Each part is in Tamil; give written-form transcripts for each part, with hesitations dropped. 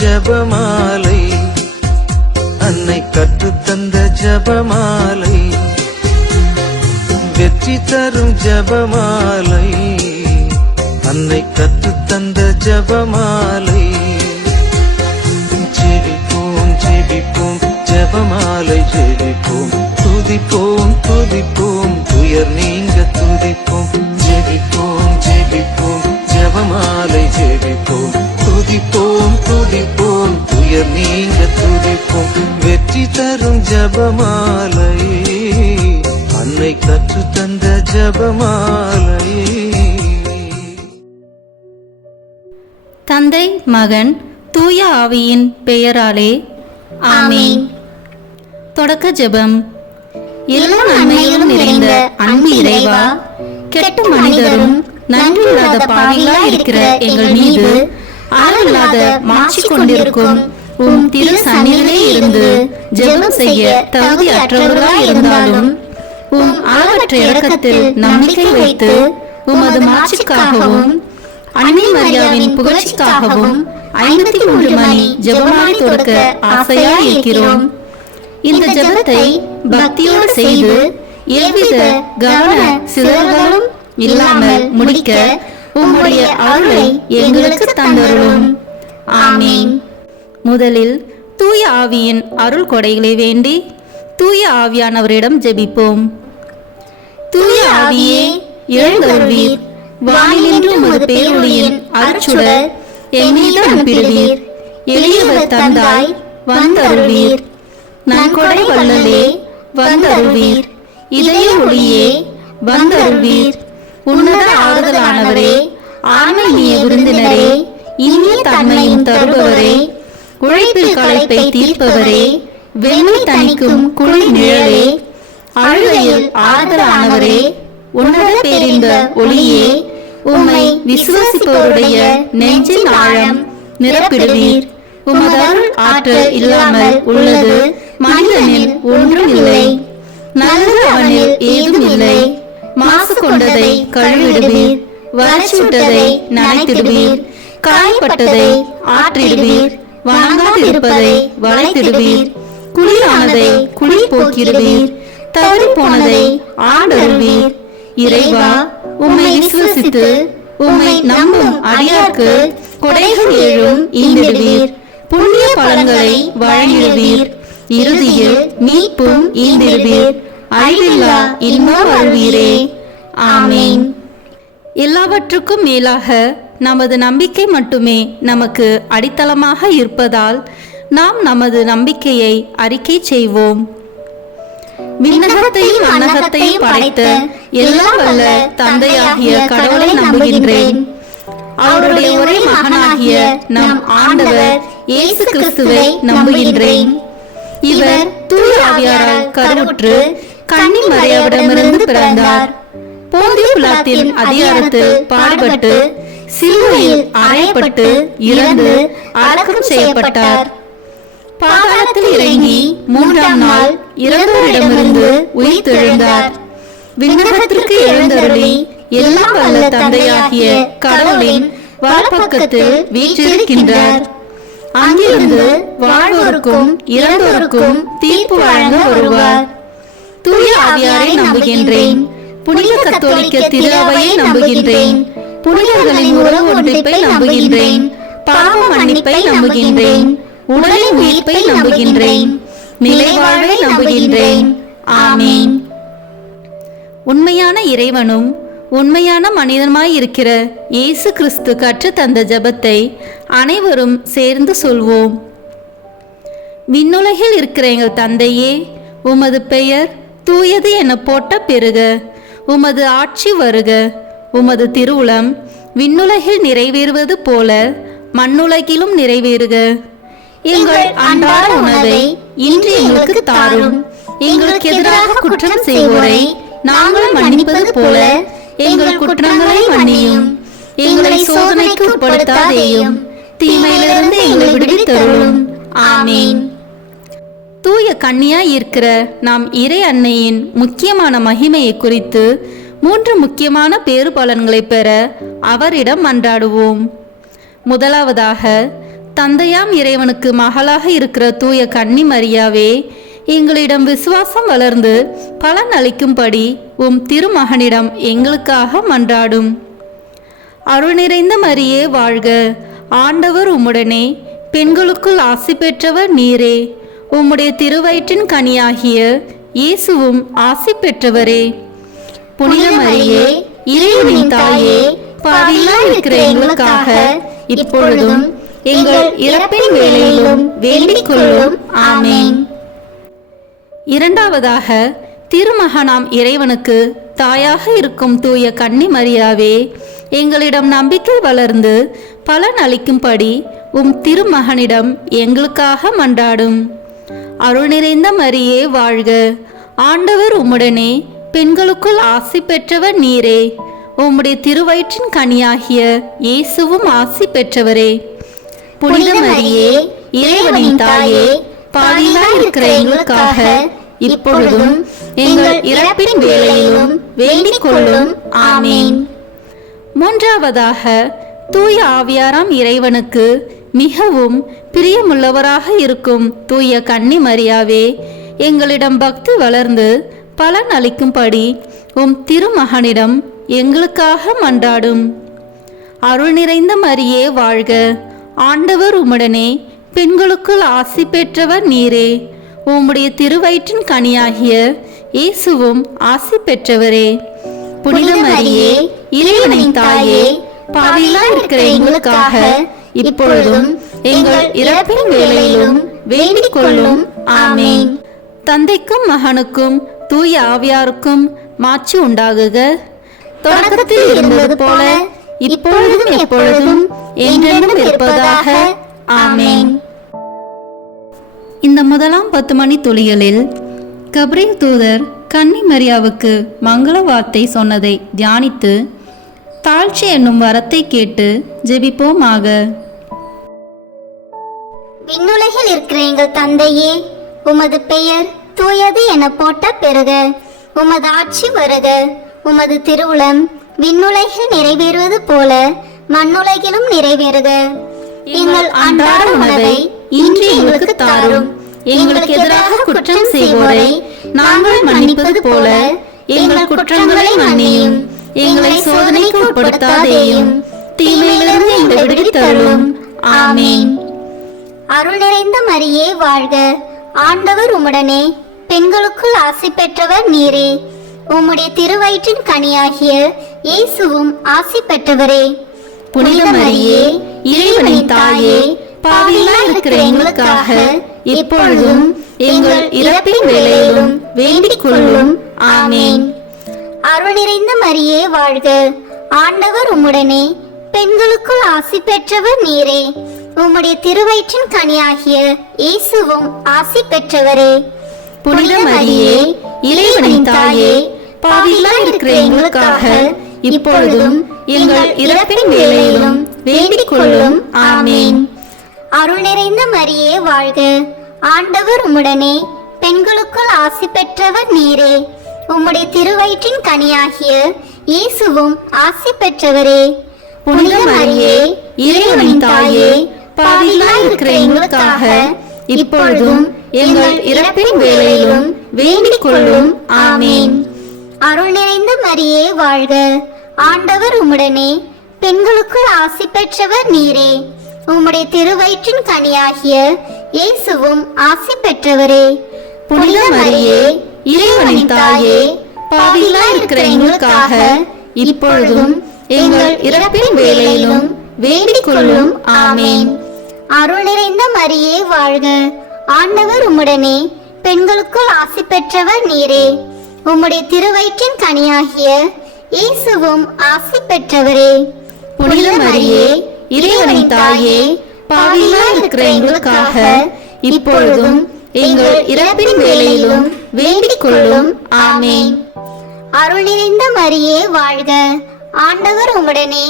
ஜபமாலை, அன்னை கற்றுத்தந்த ஜபமாலை, வெற்றி தரும் ஜபமாலை, அன்னை கற்றுத்தந்த ஜபமாலை. ஜெபிப்போம் ஜெபிப்போம் ஜபமாலை ஜெபிப்போம், துதிப்போம் துதிப்போம் துயர் நீங்க துதிப்போம். ஜெபிப்போம் ஜெபிப்போம் ஜபமாலை ஜெபிப்போம், துதிப்போம் துதிப்போம் துயர் நீங்க துதிப்போம். வெற்றி தரும் ஜபமாலை, அன்னை கற்றுத்தந்த ஜபமாலை. தந்தை மகன் தூய ஆவியின் பெயராலே ஆமீன். தொடக்க ஜெபம். எல்லா நன்மையிலும் நிறைந்த அன்பு இறைவா, கெட்ட மனிதரும் நன்றியில்லாத பாவிகளாய் இருக்கிற எங்கள் மீது அளவில்லாத மாட்சி கொண்டிருக்கும் உம் திரு சந்நிதியிலே இருந்து ஜெபம் செய்ய தகுதி அற்றவர்களாய் இருந்தாலும் உம் அளவற்ற இரக்கத்தில் நம்பிக்கை வைத்து உமது மாட்சிக்காகவும் அன்னை மரியாவின் புகழ்ச்சிக்காகவும் 53 மணி ஜெபமாலை தொடக்க ஆசையாய் இருக்கிறோம். இந்த ஜெபத்தை பக்தியோடு செய்து எவ்வித கவன சிதறல்களும் இல்லாமல் முடிக்க உம்முடைய அருளை எங்களுக்கு தந்தருளும். ஆமீன். முதலில் தூய ஆவியின் அருள் கொடைகளை வேண்டி தூய ஆவியானவரிடம் ஜெபிப்போம். தூய ஆவியே எழுந்தருள்வீர், வானிலிருந்து உமது பேரொளியின் அருட்சுடர் என் மீது அனுப்பிடுவீர். எளியவர் தந்தாய் வந்தருள்வீர், நன்கொடை வள்ளலே வந்தருள்வீர். இதய ஒளியே வந்தருள்வீர். உன்னத ஆறுதலானவரே, ஆன்மீக விருந்தினரே, இனிய தன்மையும் தருபவரே, உழைப்பில் களைப்பை தீர்ப்பவரே, வெண்மை தணிக்கும் குளிர் நிழலே, அழுகையில் ஆறுதலானவரே, உன்னத பேரின்ப ஒளியே, உம்மை விசுவாசிப்பவருடைய நெஞ்சின் ஆழம் நிரப்பிடுவீர். உமது அருள் ஆற்றல் இல்லாமல் உள்ளது மனிதனில் ஒன்றும் இல்லை. நல்லது அவனில் ஏதும் இல்லை. மாசு கொண்டதை கழுவிடுவீர், வறட்சிவிட்டதை நனைத்திடுவீர், காயப்பட்டதை ஆற்றிடுவீர், வணங்காதிருப்பதை வளைத்திடுவீர், குளிரானதை குளிர் போக்கிடுவீர், தவறி போனதை ஆண்டருள்வீர். இறைவா, உம்மை விசுவசித்து உம்மை நம்பும் அடியார்க்கு கொடைகள் ஏழும் ஈந்திடுவீர், புண்ணிய பலன்களை வழங்கிடுவீர், இறுதியில் மீட்பும் ஈந்திடுவீர், அழிவில்லா இன்பம் அருள்வீரே. ஆமீன். எல்லாவற்றுக்கும் மேலாக நமது நம்பிக்கை மட்டுமே நமக்கு அடித்தளமாக இருப்பதால் நாம் நமது நம்பிக்கையை அறிக்கை செய்வோம். விண்ணகத்தையும் அன்னகத்தையும் படைத்த எல்லாம் வல்ல தந்தையாகிய கடவுளை நம்புகின்றேன். அவருடைய ஒரே மகனாகிய நம் ஆண்டவர் இயேசு கிறிஸ்துவை நம்புகின்றேன். இவர் தூய ஆவியாரால் கருவுற்று கன்னி மரியாவிடமிருந்து பிறந்தார். போந்திய பிலாத்தின் அதிகாரத்தில் பாடுபட்டு சிலுவையில் அறையப்பட்டு இறந்து அடக்கம் செய்யப்பட்டார். பாதாளத்தில் இறங்கி 3ஆம் நாள் இறந்தோரிடமிருந்து உயிர் தெழுந்தார். விண்ணகத்திற்கு எழுந்தருளி எல்லாம் வல்ல தந்தையாகிய கடவுளின் வலப்பக்கத்தில் வீற்றிருக்கின்றார். அங்கிருந்து வாழ்வோருக்கும் இறந்தோருக்கும் தீர்ப்பு வழங்க வருவார். தூய ஆவியாரை நம்புகின்றேன். புனித கத்தோலிக்க திரு அவையை நம்புகின்றேன். புனிதர்களின் உறவு ஒன்றிப்பை நம்புகின்றேன். பாவ மன்னிப்பை நம்புகின்றேன். உடலின் உயிர்ப்பை நம்புகின்றேன். நிலைவாழ்வை நம்புகின்றேன். ஆமீன். உண்மையான இறைவனும் உண்மையான மனிதனுமாய் இருக்கிற இயேசு கிறிஸ்து கற்றுத் தந்த ஜெபத்தை அனைவரும் சேர்ந்து சொல்வோம். விண்ணுலகில் இருக்கிற எங்கள் தந்தையே, உமது பெயர் தூயது என போட்ட பெருக. உமது ஆட்சி வருக. உமது திருவுளம் விண்ணுலகில் நிறைவேறுவது போல மண்ணுலகிலும் நிறைவேறுக. எங்கள் அன்றாட உணவை இன்று எங்களுக்கு தாரும். எங்களுக்கு எதிராக குற்றம் செய்வோரை நாங்கள் மன்னிப்பது போல எங்கள் குற்றங்களை மன்னியும். எங்களை சோதனைக்கு உட்படுத்தாதேயும், தீமையிலிருந்து எங்களை விடுவித்தருளும். ஆமீன். தூய கன்னியாய் இருக்கிற நாம் இறை அன்னையின் முக்கியமான மகிமையை குறித்து 3 முக்கியமான பேறு பலன்களை பெற அவரிடம் மன்றாடுவோம். முதலாவதாக, தந்தையாம் இறைவனுக்கு மகளாக இருக்கிற தூய கன்னி மரியாவே, எங்களிடம் விசுவாசம் வளர்ந்து பலன் அளிக்கும்படி உம் திருமகனிடம் எங்களுக்காக மன்றாடும். அருள் நிறைந்த மரியே வாழ்க, ஆண்டவர் உம்முடனே, பெண்களுக்குள் ஆசி பெற்றவர் நீரே. உம்முடைய திருவயிற்றின் கனியாகிய இயேசுவும் ஆசி பெற்றவரே. புனித மரியே, இறைவனின் தாயே, பாவிகளாய் இருக்கிற எங்களுக்காக இப்பொழுதும் எங்கள் இறப்பின் வேளையிலும் வேண்டிக் கொள்ளும். ஆமேன். இரண்டாவதாக, திருமகனாம் இறைவனுக்கு தாயாக இருக்கும் தூய கன்னி மரியாவே, எங்களிடம் நம்பிக்கை வளர்ந்து பலன் அளிக்கும்படி உம் திருமகனிடம் எங்களுக்காக மன்றாடும். அருள் நிறைந்த மரியே வாழ்க, ஆண்டவர் உம்முடனே, பெண்களுக்குள் ஆசி பெற்றவர் நீரே. உம்முடைய திருவயிற்றின் கனியாகிய இயேசுவும் ஆசி பெற்றவரே. புனித மரியே, இறைவனின் தாயே, பாவிகளாய் இருக்கிற எங்களுக்காக இப்பொழுதும் எங்கள் இறப்பின் வேளையிலும் வேண்டிக் கொள்ளும். ஆமேன். மூன்றாவதாக, தூய ஆவியாராம் இறைவனுக்கு மிகவும் பிரியமுள்ளவராக இருக்கும் தூய கன்னி மரியாவே, எங்களிடம் பக்தி வளர்ந்து பலன் அளிக்கும்படி உம் திருமகனிடம் எங்களுக்காக மன்றாடும். அருள் நிறைந்த மரியே வாழ்க, ஆண்டவர் உம்முடனே, பெண்களுக்குள் ஆசி பெற்றவர் நீரே. உம்முடைய திருவயிற்றின் கனியாகிய இயேசுவும் ஆசி பெற்றவரே. புனித மரியே, இறைவனின் தாயே, பாவிகளாய் இருக்கிற எங்களுக்காக இப்பொழுதும் எங்கள் இறப்பின் வேளையிலும் வேண்டிக் கொள்ளும். ஆமேன். தந்தைக்கும் மகனுக்கும் தூய ஆவியாருக்கும் மாட்சி உண்டாகுக. தொடக்கத்தில் இருந்தது போல இப்பொழுதும் எப்பொழுதும் என்றென்றும் இருப்பதாக. ஆமேன். இந்த முதலாம் 10 மணி துளிகளில் கப்ரியேல் தூதர் கன்னி மரியாவுக்கு மங்கள வார்த்தை சொன்னதை தியானித்து தாழ்ச்சி என்னும் வரத்தை கேட்டு ஜெபிப்போமாக. விண்ணுலகில் இருக்கிற எங்கள் தந்தையே, உமது பெயர் தூயது என போட்ட பெறுக. உமது ஆட்சி வருக. உமது திருவுளம் விண்ணுலகில் நிறைவேறுவது போல மண்ணுலகிலும் நிறைவேறுக. எங்கள் அன்றாட உணவை இன்று எங்களுக்கு தாரும். எங்களுக்கு எதிராக குற்றம் செய்வோரை நாங்கள் மன்னிப்பது போல எங்கள் குற்றங்களை மன்னியும். எங்களை சோதனைக்கு உட்படுத்தாதேயும், தீமையிலிருந்து எங்களை விடுவித்தருளும். ஆமேன். அருள் நிறைந்த மரியே வாழ்க, ஆண்டவர் உம்முடனே, பெண்களுக்குள் ஆசி பெற்றவர் நீரே. உம்முடைய திருவயிற்றின் கனியாகிய இயேசுவும் ஆசி பெற்றவரே. புனித மரியே, இறைவனின் தாயே, பாவிகளாய் இருக்கிற எங்களுக்காக இப்பொழுதும் எங்கள் இறப்பின் வேளையிலும் வேண்டிக் கொள்ளும். ஆமேன். அருள் நிறைந்த மரியே வாழ்க, ஆண்டவர் உம்முடனே, பெண்களுக்குள் ஆசி பெற்றவர் நீரே. உம்முடைய திருவயிற்றின் கனியாகிய இயேசுவும் ஆசி பெற்றவரே. புனித மரியே, இறைவனின் தாயே, பாவிகளாய் இருக்கிற எங்களுக்காக இப்பொழுதும் எங்கள் இறப்பின் வேளையிலும் வேண்டிக் கொள்ளும். ஆமேன். அருள் நிறைந்த மரியே வாழ்க, ஆண்டவர் உம்முடனே, பெண்களுக்குள் ஆசி பெற்றவர் நீரே. உம்முடைய திருவயிற்றின் கனியாகிய இயேசுவும் ஆசி பெற்றவரே. புனித மரியே, இறைவனின் தாயே, பாவிகளாய் இருக்கிற எங்களுக்காக இப்பொழுதும் எங்கள் இறப்பின் வேளையிலும் வேண்டிக் கொள்ளும். ஆமேன். அருள் நிறைந்த மரியே வாழ்க, ஆண்டவர் உம்முடனே, பெண்களுக்குள் ஆசி பெற்றவர் நீரே. உம்முடைய திருவயிற்றின் கனியாகிய இயேசுவும் ஆசி பெற்றவரே. புனித மரியே, இறைவனின் தாயே, பாவிகளாய் இருக்கிற எங்களுக்காக இப்பொழுதும் எங்கள் இறப்பின் வேளையிலும் வேண்டிக் கொள்ளும். ஆமேன். அருள் நிறைந்த மரியே வாழ்க, ஆண்டவர் உம்முடனே, பெண்களுக்குள் ஆசி பெற்றவர் நீரே. உம்முடைய திருவயிற்றின் கனியாகிய இயேசுவும் ஆசி பெற்றவரே. புனித மரியே, இறைவனின் தாயே, பாவிகளாய் இருக்கிற எங்களுக்காக இப்பொழுதும் எங்கள் இறப்பின் வேளையிலும் வேண்டிக் கொள்ளும். ஆமேன். அருள் நிறைந்த மரியே வாழ்க, ஆண்டவர் உம்முடனே,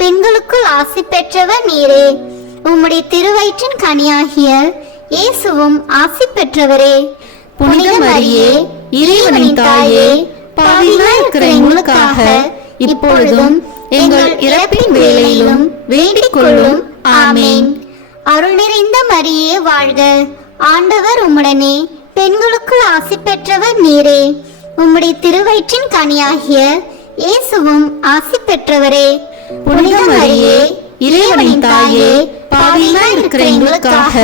பெண்களுக்குள் ஆசி பெற்றவர் நீரே. உம்முடைய திருவயிற்றின் கனியாகிய இயேசுவும் ஆசி பெற்றவரே. புனித மரியே, இறைவனின் தாயே, பாவிகளாய் இருக்கிற எங்களுக்காக இப்பொழுதும் எங்கள் இறப்பின் வேளையிலும் வேண்டிக் கொள்ளும். ஆமேன். அருள் நிறைந்த மரியே வாழ்க, ஆண்டவர் உம்முடனே, பெண்களுக்குள் ஆசி பெற்றவர் நீரே. உம்முடைய திருவயிற்றின் கனியாகிய இயேசுவும் ஆசி பெற்றவரே. புனித மரியே, இறைவனின் தாயே, பாவிகளாய் இருக்கிற எங்களுக்காக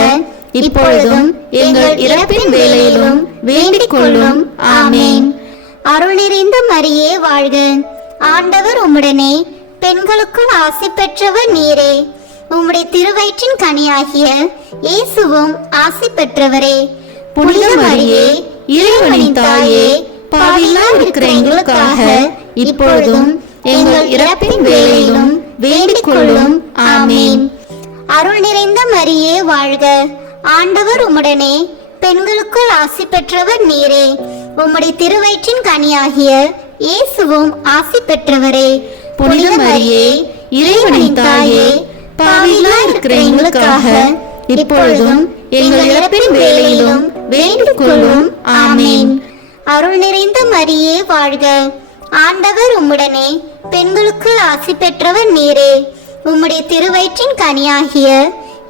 இப்பொழுதும் எங்கள் இறப்பின் வேளையிலும் வேண்டிக் கொள்ளும். ஆமேன். அருள் நிறைந்த மரியே வாழ்க, ஆண்டவர் உம்முடனே, பெண்களுக்குள் ஆசி பெற்றவர் நீரே. உம்முடைய திருவயிற்றின் கனியாகிய இயேசுவும் ஆசி பெற்றவரே. புனித மரியே, இறைவனின் தாயே, பாவிகளாய் இருக்கிற எங்களுக்காக இப்பொழுதும் எங்கள் இறப்பின் வேளையிலும் வேண்டிக் கொள்ளும். ஆமேன். அருள் நிறைந்த மரியே வாழ்க, ஆண்டவர் உம்முடனே, பெண்களுக்குள் ஆசி பெற்றவர் நீரே. உம்முடைய திருவயிற்றின் கனியாகிய இயேசுவும் ஆசி பெற்றவரே. புனித மரியே, இறைவனின் தாயே, பாவிகளாய் இருக்கிற எங்களுக்காக இப்பொழுதும் எங்கள் இறப்பின் வேளையிலும் வேண்டிக் கொள்ளும். ஆமேன். அருள் நிறைந்த மரியே வாழ்க, ஆண்டவர் உம்முடனே, பெண்களுக்குள் ஆசி பெற்றவர் நீரே. உம்முடைய திருவயிற்றின் கனியாகிய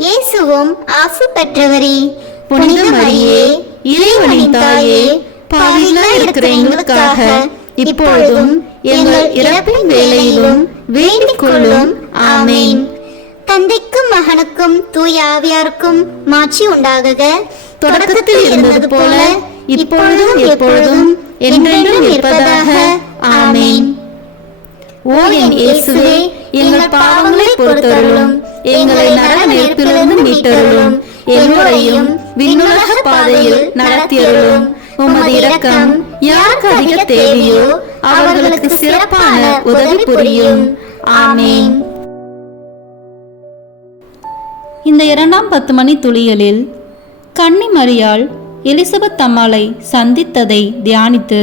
இயேசுவும் ஆசி பெற்றவரே. புனித மரியே, இறைவனின் தாயே, பாவிகளாய் இருக்கிற எங்களுக்காக இப்பொழுதும் எங்கள் இறப்பின் வேளையிலும் வேண்டிக் கொள்ளும். ஆமேன். தந்தைக்கும் மகனுக்கும் தூய ஆவியாருக்கும் மாட்சி உண்டாகுக. தொடக்கத்தில் இருந்தது போல இப்பொழுதும் எப்பொழுதும் என்றென்றும் இருப்பதாக. ஆமேன். ஓ என் இயேசுவே, எங்கள் பாவங்களை பொறுத்தருளும், எங்களை நரக நெருப்பிலிருந்து மீட்டருளும், எல்லோரையும் விண்ணுலக பாதையில் நடத்தியருளும். உமது இரக்கம் யாருக்கு அதிக தேவையோ அவர்களுக்கு சிறப்பான உதவி புரியும். ஆமேன். இந்த 2ஆம் 10 மணி துளிகளில் கன்னி மரியாள் எலிசபெத் அம்மாளை சந்தித்ததை தியானித்து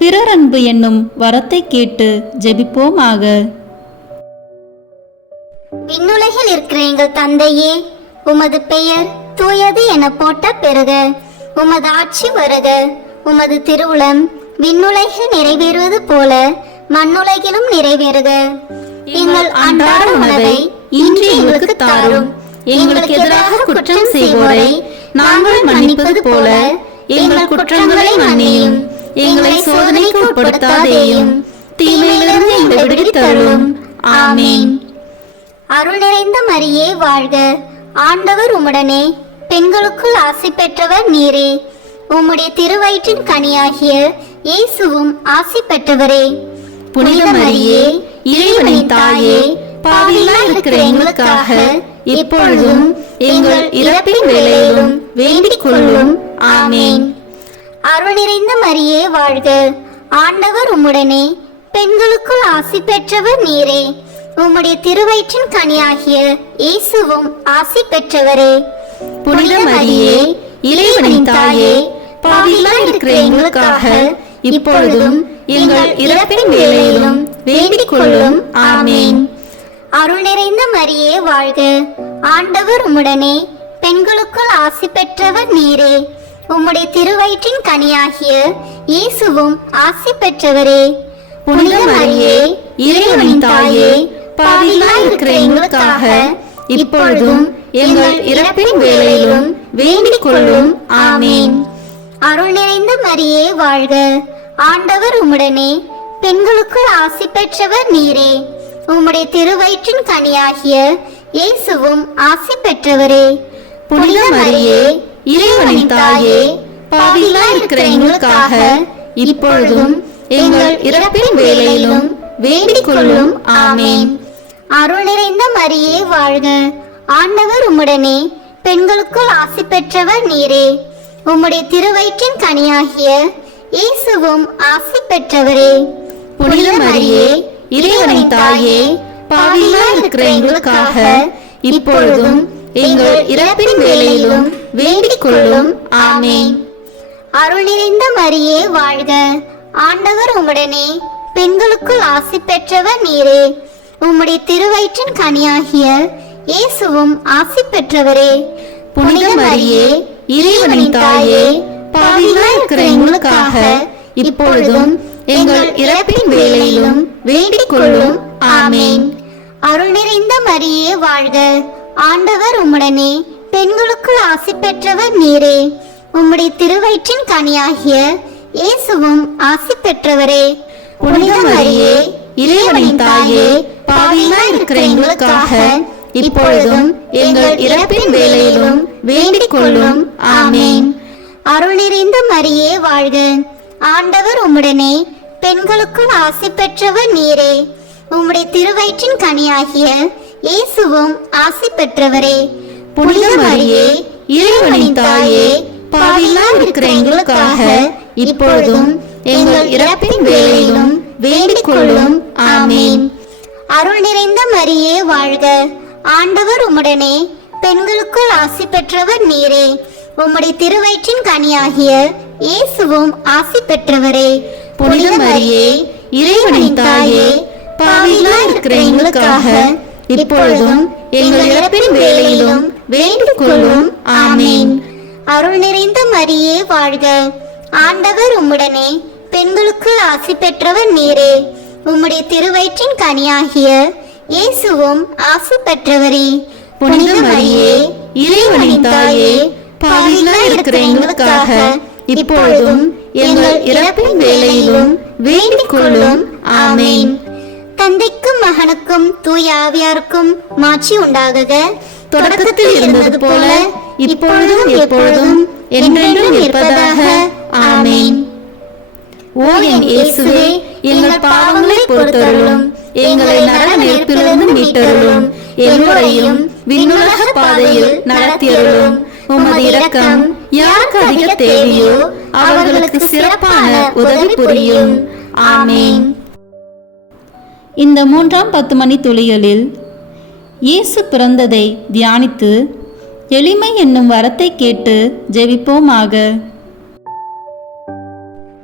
பிறர் அன்பு என்னும் வரத்தை கேட்டு ஜெபிப்போமாக. விண்ணுலகில் இருக்கிற எங்கள் தந்தையே, உமது பெயர் தூயது என போட்ட பெறுக. உமது ஆட்சி வருக. உமது திருவுளம் விண்ணுலகில் நிறைவேறுவது போல மண்ணுலகிலும் நிறைவேறுக. எங்கள் அன்றாட உணவை இன்று எங்களுக்கு தாரும். எங்களுக்கு எதிராக குற்றம் செய்வோரை நாங்கள் மன்னிப்பது போல எங்கள் குற்றங்களை மன்னியும். எங்களை சோதனைக்கு உட்படுத்தாதேயும், தீமையிலிருந்து எங்களை விடுவித்தருளும். ஆமேன். அருள் நிறைந்த மரியே வாழ்க, ஆண்டவர் உம்முடனே, பெண்களுக்குள் ஆசி பெற்றவர் நீரே. உம்முடைய திருவயிற்றின் கனியாகிய இயேசுவும் ஆசி பெற்றவரே. புனித மரியே, இறைவனின் தாயே, பாவிகளாய் இருக்கிற எங்களுக்காக இப்பொழுதும் எங்கள் இறப்பின் வேளையிலும் வேண்டிக் கொள்ளும். ஆமேன். அருள் நிறைந்த மரியே வாழ்க, ஆண்டவர் உம்முடனே, பெண்களுக்குள் ஆசி பெற்றவர் நீரே. உம்முடைய திருவயிற்றின் கனியாகிய இயேசுவும் ஆசி பெற்றவரே. புனித மரியே, இறைவனின் தாயே, பாவிகளாய் இருக்கிற எங்களுக்காக இப்பொழுதும் எங்கள் இறப்பின் வேளையிலும் வேண்டிக் கொள்ளும். ஆமேன். அருள் நிறைந்த மரியே வாழ்க, ஆண்டவர் உம்முடனே, பெண்களுக்குள் ஆசி பெற்றவர் நீரே. உம்முடைய திருவயிற்றின் கனியாகிய இயேசுவும் ஆசி பெற்றவரே. புனித மரியே, இறைவனின் தாயே, பாவிகளாய் இருக்கிற எங்களுக்காக இப்பொழுதும் எங்கள் இறப்பின் வேளையிலும் வேண்டிக் கொள்ளும். ஆமேன். அருள் நிறைந்த மரியே வாழ்க, ஆண்டவர் உம்முடனே, பெண்களுக்குள் ஆசி பெற்றவர் நீரே. உம்முடைய திருவயிற்றின் கனியாகிய இயேசுவும் ஆசி பெற்றவரே. புனித மரியே, இறைவனின் தாயே, பாவிகளாய் இருக்கிற எங்களுக்காக இப்பொழுதும் எங்கள் இறப்பின் வேளையிலும் வேண்டிக் கொள்ளும். ஆமேன். அருள் நிறைந்த மரியே வாழ்க, ஆண்டவர் உம்முடனே, பெண்களுக்குள் ஆசி பெற்றவர் நீரே. உம்முடைய திருவயிற்றின் கனியாகிய இயேசுவும் ஆசி பெற்றவரே. புனித மரியே, இறைவனின் தாயே, பாவிகளாய் இருக்கிற எங்களுக்காக இப்பொழுதும் எங்கள் இறப்பின் வேளையிலும் வேண்டிக் கொள்ளும். ஆமேன். அருள் நிறைந்த மரியே வாழ்க, ஆண்டவர் உம்முடனே, பெண்களுக்குள் ஆசி பெற்றவர் நீரே. உம்முடைய திருவயிற்றின் கனியாகிய இயேசுவும் ஆசி பெற்றவரே. புனித மரியே, இறைவனின் தாயே, பாவிகளாய் இருக்கிற எங்களுக்காக இப்பொழுதும் எங்கள் இறப்பின் வேளையிலும் வேண்டிக் கொள்ளும். ஆமேன். அருள் நிறைந்த மரியே வாழ்க, ஆண்டவர் உம்முடனே பெண்களுக்குள் ஆசி பெற்றவர் நீரே. உம்முடைய திருவயிற்றின் கனியாகிய இயேசுவும் ஆசி பெற்றவரே. புனித மரியே, இறைவனின் தாயே, பாவிகளாய் இருக்கிற எங்களுக்காக இப்பொழுதும் எங்கள் இறப்பின் வேளையிலும் வேண்டிக் கொள்ளும். ஆமேன். அருள் நிறைந்த மரியே வாழ்க. ஆண்டவர் உம்முடனே பெண்களுக்குள் ஆசி பெற்றவர் நீரே. உம்முடைய திருவயிற்றின் கனியாகிய இயேசுவும் ஆசி பெற்றவரே. புனித மரியே, இறைவனின் தாயே, பாவிகளாய் இருக்கிற எங்களுக்காக இப்பொழுதும் எங்கள் இறப்பின் வேளையிலும் வேண்டிக் கொள்ளும். ஆமேன். அருள் நிறைந்த மரியே வாழ்க. ஆண்டவர் உம்முடனே பெண்களுக்குள் ஆசி பெற்றவர் நீரே. உம்முடைய திருவயிற்றின் கனியாகிய இயேசுவும் ஆசி பெற்றவரே. புனித மரியே, இறைவனின் தாயே, பாவிகளாய் இருக்கிற எங்களுக்காக இப்பொழுதும் எங்கள் இறப்பின் வேளையிலும் வேண்டிக் கொள்ளும். ஆமேன். அருள் நிறைந்த மரியே வாழ்க. ஆண்டவர் உம்முடனே பெண்களுக்குள் ஆசி பெற்றவர் நீரே. உம்முடைய திருவயிற்றின் கனியாகிய இயேசுவும் ஆசி பெற்றவரே. புனித மரியே, இறைவனின் தாயே, பாவிகளாய் இருக்கிற எங்களுக்காக இப்பொழுதும் எங்கள் இறப்பின் வேளையிலும் வேண்டிக் கொள்ளும். ஆமேன். தந்தைக்கும் மகனுக்கும் தூய ஆவியாருக்கும் மாட்சி உண்டாகுக. தொடக்கத்தில் இருந்தது போல இப்பொழுதும் எப்பொழுதும் என்றென்றும் இருப்பதாக. ஆமேன். ஓ என் இயேசுவே, எங்கள் பாவங்களை பொறுத்தருளும், எங்களை நரக நெருப்பிலிருந்து மீட்டருளும், எல்லோரையும் விண்ணுலக பாதையில் நடத்தியருளும். உமது இரக்கம் யாருக்கு அதிக தேவையோ அவர்களுக்கு சிறப்பான உதவி புரியும். ஆமேன். இந்த 3ஆம் 10 மணி துளிகளில் இயேசு பிறந்ததை தியானித்து எளிமை என்னும் வரத்தை கேட்டு ஜெபிப்போமாக.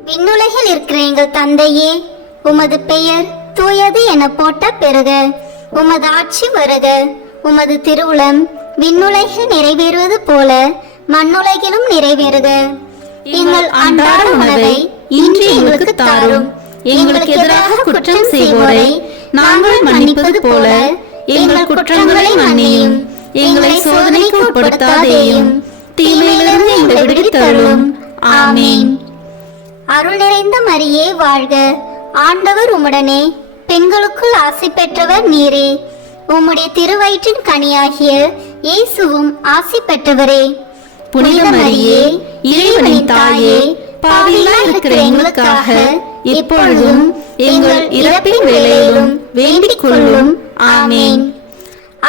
விண்ணுலகில் இருக்கிற எங்கள் தந்தையே, உமது பெயர் தூயது என போட்ட பெறுக. உமது ஆட்சி வருக. உமது திருவுளம் விண்ணுலகில் நிறைவேறுவது போல மண்ணுலகிலும் நிறைவேறுக. எங்கள் அன்றாட உணவை இன்று எங்களுக்கு தாரும். எங்களுக்கு எதிராக குற்றம் செய்வோரை நாங்கள் மன்னிப்பது போல எங்கள் குற்றங்களை மன்னியும். எங்களை சோதனைக்கு உட்படுத்தாதேயும், தீமையிலிருந்து எங்களை விடுவித்தருளும். ஆமேன். அருள் நிறைந்த மரியே வாழ்க. ஆண்டவர் உம்முடனே பெண்களுக்குள் ஆசி பெற்றவர் நீரே. உம்முடைய திருவயிற்றின் கனியாகிய இயேசுவும் ஆசி பெற்றவரே. புனித மரியே, இறைவனின் தாயே, பாவிகளாய் இருக்கிற எங்களுக்காக இப்பொழுதும் எங்கள் இறப்பின் வேளையிலும் வேண்டிக் கொள்ளும். ஆமேன்.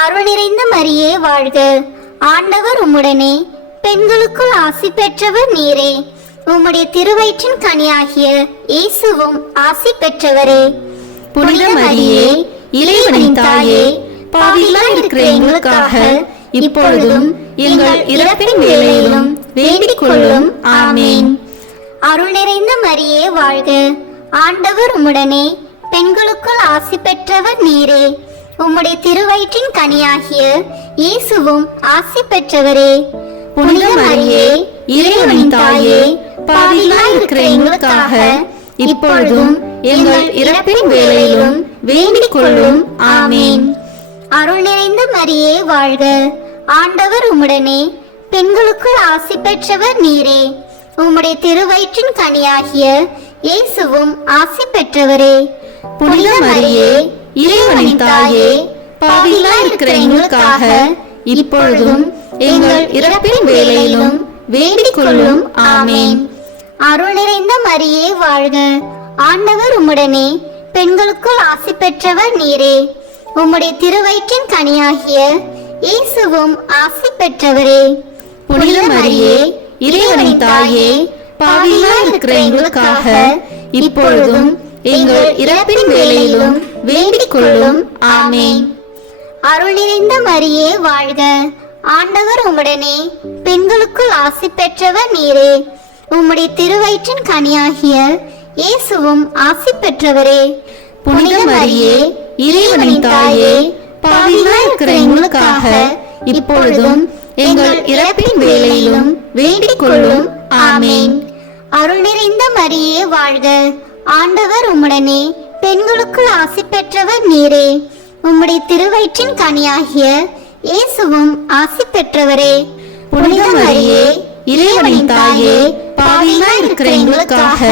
அருள் நிறைந்த மரியே வாழ்க. ஆண்டவர் உம்முடனே பெண்களுக்குள் ஆசி பெற்றவர் நீரே. உம்முடைய திருவயிற்றின் கனியாகிய இயேசுவும் ஆசி பெற்றவரே. புனித மரியே, இறைவனின் தாயே, பாவிகளாய் இருக்கிற எங்களுக்காக இப்பொழுதும் எங்கள் இறப்பின் வேளையிலும் வேண்டிக் கொள்ளும். ஆமேன். அருள் நிறைந்த மரியே வாழ்க. ஆண்டவர் உம்முடனே பெண்களுக்குள் ஆசி பெற்றவர் நீரே. உம்முடைய திருவயிற்றின் கனியாகிய இயேசுவும் ஆசி பெற்றவரே. புனித மரியே, இறைவனின் தாயே, பாவிகளாய் இருக்கிற எங்களுக்காக இப்பொழுதும் எங்கள் இறப்பின் வேளையிலும் வேண்டிக் கொள்ளும். ஆமேன். அருள் நிறைந்த மரியே வாழ்க. ஆண்டவர் உம்முடனே பெண்களுக்குள் ஆசி பெற்றவர் நீரே. உம்முடைய திருவயிற்றின் கனியாகிய இயேசுவும் ஆசி பெற்றவரே. புனித மரியே, இறைவனின் தாயே, பாவிகளாய் இருக்கிற எங்களுக்காக இப்பொழுதும் எங்கள் இறப்பின் வேளையிலும் வேண்டிக் கொள்ளும். ஆமேன். அருள் நிறைந்த மரியே வாழ்க. ஆண்டவர் உம்முடனே பெண்களுக்குள் ஆசி பெற்றவர் நீரே. உம்முடைய திருவயிற்றின் கனியாகிய இயேசுவும் ஆசி பெற்றவரே. புனித மரியே, இறைவனின் தாயே, பாவிகளாய் இருக்கிற எங்களுக்காக இப்பொழுதும் எங்கள் இறப்பின் வேளையிலும் வேண்டிக் கொள்ளும். ஆமேன். அருள் நிறைந்த மரியே வாழ்க. ஆண்டவர் உம்முடனே பெண்களுக்குள் ஆசி பெற்றவர் நீரே. உம்முடைய திருவயிற்றின் கனியாகிய இயேசுவும் ஆசி பெற்றவரே. புனித மரியே, இறைவனின் தாயே, பாவிகளாய் இருக்கிற எங்களுக்காக இப்பொழுதும் எங்கள் இறப்பின் வேளையிலும் வேண்டிக் கொள்ளும். ஆமேன். அருள் நிறைந்த மரியே வாழ்க. ஆண்டவர் உம்முடனே பெண்களுக்குள் ஆசி பெற்றவர் நீரே. உம்முடைய திருவயிற்றின் கனியாகிய இயேசுவும் ஆசி பெற்றவரே. புனித மரியே, இறைவனின் தாயே, பாவிகளாய் இருக்கிற எங்களுக்காக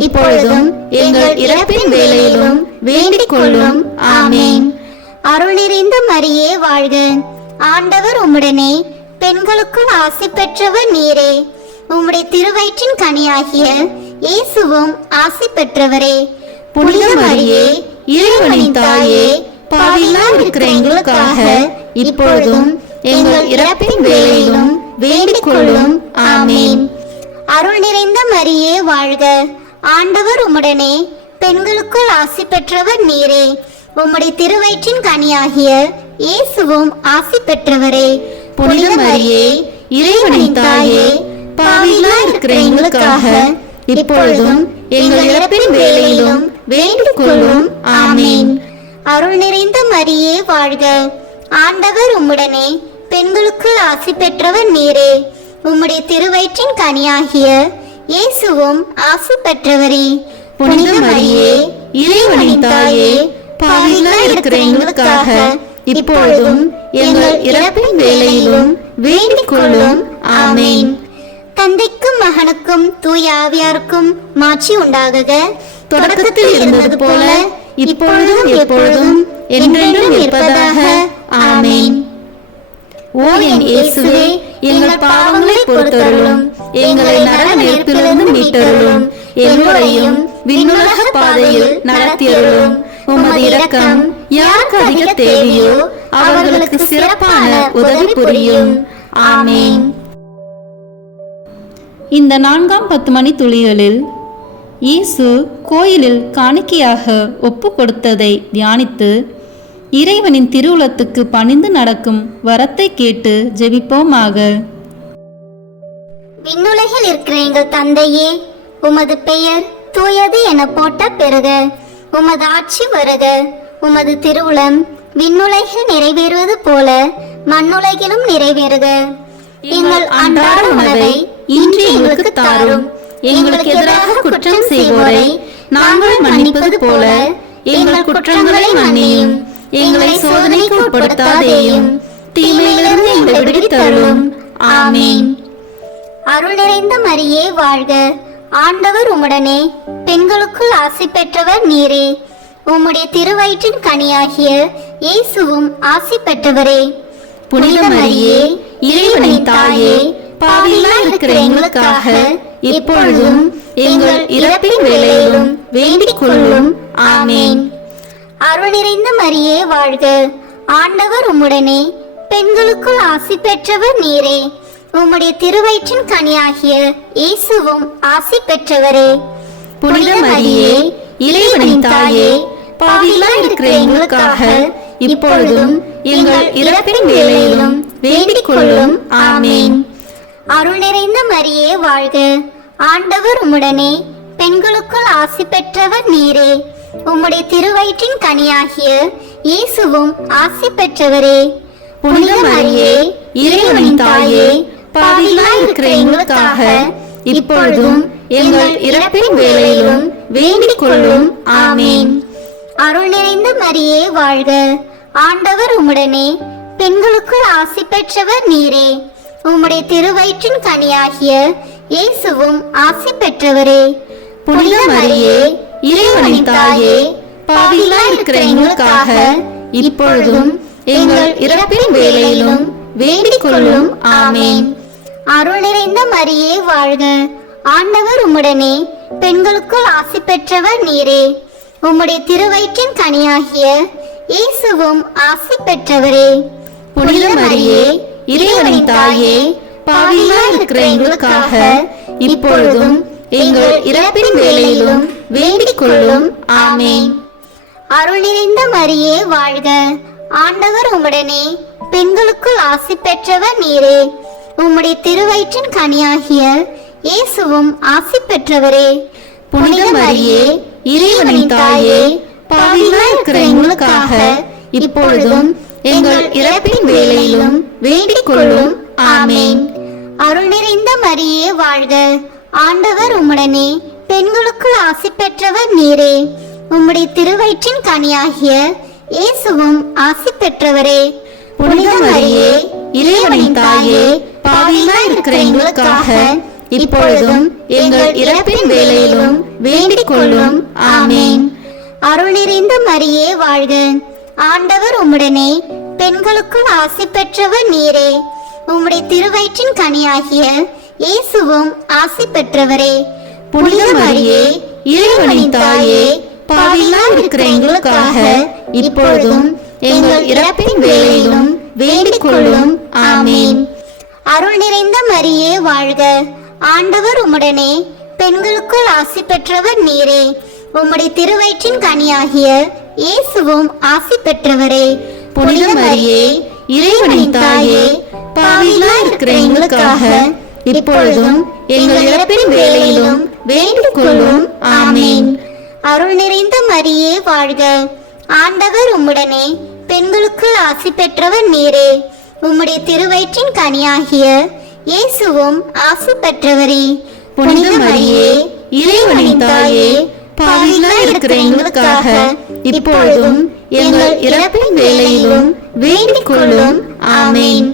இப்பொழுதும் எங்கள் இறப்பின் வேளையிலும் வேண்டிக் கொள்ளும். ஆமேன். அருள் நிறைந்த மரியே வாழ்க. ஆண்டவர் உம்முடனே, பெண்களுக்குள் ஆசி பெற்றவர் நீரே. உம்முடைய திருவயிற்றின் கனியாகிய இயேசுவும் ஆசி பெற்றவரே. புனித மரியே, இறைவனின் தாயே, பாவிகளாய் இருக்கிற எங்களுக்காக இப்பொழுதும் எங்கள் இறப்பின் வேளையிலும் வேண்டிக் கொள்ளும். ஆமேன். அருள் நிறைந்த மரியே வாழ்க. ஆண்டவர் உம்முடனே, பெண்களுக்குள் ஆசி பெற்றவர் நீரே. உம்முடைய திருவயிற்றின் கனியாகிய இயேசுவும் ஆசி பெற்றவரே. புனித மரியே, இறைவனின் தாயே, பாவிகளாய் இருக்கிற எங்களுக்காக இப்பொழுதும் எங்கள் இறப்பின் வேளையிலும் வேண்டிக் கொள்ளும். ஆமேன். அருள் நிறைந்த மரியே வாழ்க. ஆண்டவர் உம்முடனே, பெண்களுக்குள் ஆசி பெற்றவர் நீரே. உம்முடைய திருவயிற்றின் கனியாகிய இயேசுவும் ஆசி பெற்றவரே. புனித மரியே, இறைவனின் தாயே, பாவிகளாய் இருக்கிற எங்களுக்காக இப்பொழுதும் எங்கள் இறப்பின் வேளையிலும் வேண்டிக் கொள்ளும். ஆமேன். தந்தைக்கும் மகனுக்கும் தூய ஆவியாருக்கும் மாட்சி உண்டாகுக. தொடக்கத்தில் இருந்தது போல இப்பொழுதும் எப்பொழுதும் என்றென்றும் இருப்பதாக. ஆமேன். ஓ என் இயேசுவே, எங்கள் பாவங்களை பொறுத்தருளும், எங்களை நரக நெருப்பிலிருந்து மீட்டருளும், எல்லோரையும் விண்ணுலக பாதையில் நடத்தியருளும். உமது இரக்கம் யாருக்கு அதிக தேவையோ அவர்களுக்கு சிறப்பான உதவி புரியும். ஆமேன். இந்த 4ஆம் 10 மணி துளிகளில் இயேசு கோயிலில் காணிக்கையாக ஒப்பு கொடுத்ததை தியானித்து இறைவனின் திருவுளத்துக்கு பணிந்து நடக்கும் வரத்தை கேட்டு ஜெபிப்போமாக. விண்ணுலகில் இருக்கிற எங்கள் தந்தையே, உமது பெயர் தூயது என போட்ட பெறுக. உமது ஆட்சி வருக. உமது திருவுளம் விண்ணுலகில் நிறைவேறுவது போல மண்ணுலகிலும் நிறைவேறுக. எங்கள் அன்றாட உணவை இன்று எங்களுக்கு தாரும். எங்களுக்கு எதிராக குற்றம் செய்வோரை நாங்கள் மன்னிப்பது போல எங்கள் குற்றங்களை மன்னியும். எங்களை சோதனைக்கு உட்படுத்தாதேயும், தீமையிலிருந்து எங்களை விடுவித்தருளும். ஆமேன். அருள் நிறைந்த மரியே வாழ்க. ஆண்டவர் உம்முடனே, பெண்களுக்குள் ஆசி பெற்றவர் நீரே. உம்முடைய திருவயிற்றின் கனியாகிய இயேசுவும் ஆசி பெற்றவரே. புனித மரியே, இறைவனின் தாயே, பாவிகளாய் இருக்கிற எங்களுக்காக இப்பொழுதும் எங்கள் இறப்பின் வேளையிலும் வேண்டிக் கொள்ளும். ஆமேன். அருள் நிறைந்த மரியே வாழ்க. ஆண்டவர் உம்முடனே, பெண்களுக்குள் ஆசி பெற்றவர் நீரே. உம்முடைய திருவயிற்றின் கனியாகிய இயேசுவும் ஆசி பெற்றவரே. புனித மரியே, இறைவனின் தாயே, பாவிகளாய் இருக்கிற எங்களுக்காக இப்பொழுதும் எங்கள் இறப்பின் வேளையிலும் வேண்டிக் கொள்ளும். ஆமேன். அருள் நிறைந்த மரியே வாழ்க. ஆண்டவர் உம்முடனே, பெண்களுக்குள் ஆசி பெற்றவர் நீரே. உம்முடைய திருவயிற்றின் கனியாகிய இயேசுவும் ஆசி பெற்றவரே. புனித மரியே, இறைவனின் தாயே, பாவிகளாய் இருக்கிற எங்களுக்காக இப்பொழுதும் எங்கள் இறப்பின் வேளையிலும் வேண்டிக் கொள்ளும். ஆமேன். அருள் நிறைந்த மரியே வாழ்க. ஆண்டவர் உம்முடனே, பெண்களுக்குள் ஆசி பெற்றவர் நீரே. உம்முடைய திருவயிற்றின் கனியாகிய இயேசுவும் ஆசி பெற்றவரே. புனித மரியே, இறைவனின் தாயே, பாவிகளாய் இருக்கிற எங்களுக்காக இப்பொழுதும் எங்கள் இறப்பின் வேளையிலும் வேண்டிக் கொள்ளும். ஆமேன். அருள் நிறைந்த மரியே வாழ்க. ஆண்டவர் உம்முடனே, பெண்களுக்குள் ஆசி பெற்றவர் நீரே. உம்முடைய திருவயிற்றின் கனியாகிய இயேசுவும் ஆசி பெற்றவரே. புனித மரியே, இறைவனின் தாயே, பாவிகளாய் இருக்கிற எங்களுக்காக இப்பொழுதும் எங்கள் இறப்பின் வேளையிலும் வேண்டிக் கொள்ளும். ஆமேன். அருள் நிறைந்த மரியே வாழ்க. ஆண்டவர் உம்முடனே, பெண்களுக்குள் ஆசி பெற்றவர் நீரே. உம்முடைய திருவயிற்றின் கனியாகிய இயேசுவும் ஆசி பெற்றவரே. புனித மரியே, இறைவனின் தாயே, பாவிகளாய் இருக்கிற எங்களுக்காக இப்பொழுதும் எங்கள் இறப்பின் வேளையிலும் வேண்டிக் கொள்ளும். ஆமேன். அருள் நிறைந்த மரியே வாழ்க. ஆண்டவர் உம்முடனே, பெண்களுக்குள் ஆசி பெற்றவர் நீரே. உம்முடைய திருவயிற்றின் கனியாகிய இயேசுவும் ஆசி பெற்றவரே. புனித மரியே இறைவனின் தாயே, பாவிகளாய் இருக்கிற எங்களுக்காக இப்பொழுதும் எங்கள் இறப்பின் வேளையிலும் வேண்டிக் கொள்ளும். ஆமேன். அருள் நிறைந்த மரியே வாழ்க, ஆண்டவர் உம்முடனே, பெண்களுக்குள் ஆசி பெற்றவர் நீரே. உம்முடைய திருவயிற்றின் கனியாகிய இயேசுவும் ஆசி பெற்றவரே. புனித மரியே இறைவனின் தாயே, பாவிகளாய் இருக்கிற எங்களுக்காக இப்பொழுதும் எங்கள் இறப்பின் வேளையிலும் வேண்டிக் கொள்ளும். ஆமேன். அருள் நிறைந்த மரியே வாழ்க, ஆண்டவர் உம்முடனே, பெண்களுக்குள் ஆசி பெற்றவர் நீரே. உம்முடைய திருவயிற்றின் கனியாகிய இயேசுவும் ஆசி பெற்றவரே. புனித மரியே இறைவனின் தாயே, பாவிகளாய் இருக்கிற எங்களுக்காக இப்பொழுதும் எங்கள் இறப்பின் வேளையிலும் வேண்டிக் கொள்ளும். ஆமேன். அருள் நிறைந்த மரியே வாழ்க, ஆண்டவர் உம்முடனே, பெண்களுக்குள் ஆசி பெற்றவர் நீரே. உம்முடைய திருவயிற்றின் கனியாகிய இயேசுவும் ஆசி பெற்றவரே. புனித மரியே இறைவனின் தாயே, பாவிகளாய் இருக்கிற எங்களுக்காக இப்பொழுதும் எங்கள் இறப்பின் வேளையிலும் வேண்டிக் கொள்ளும். ஆமேன்.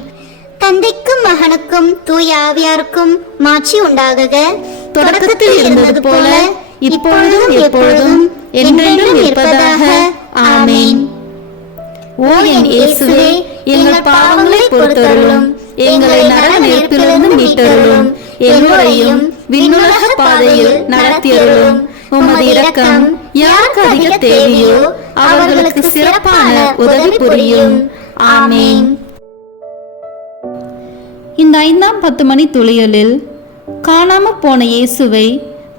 தந்தைக்கும் மகனுக்கும் தூய ஆவியாருக்கும் மாட்சி உண்டாகுக. தொடக்கத்தில் இருந்தது போல இப்பொழுதும் எப்பொழுதும் என்றென்றும் இருப்பதாக. ஆமேன். ஓ என் இயேசுவே, எங்கள் பாவங்களை பொறுத்தருளும், எங்களை நரக நெருப்பிலிருந்து மீட்டருளும், எல்லோரையும் விண்ணுலக பாதையில் நடத்தியருளும். உமது இரக்கம் யாருக்கு அதிக தேவையோ அவர்களுக்கு சிறப்பான உதவி புரியும். ஆமேன். இந்த 5ஆம் 10 மணி துளியலில் காணாமற் போன இயேசுவை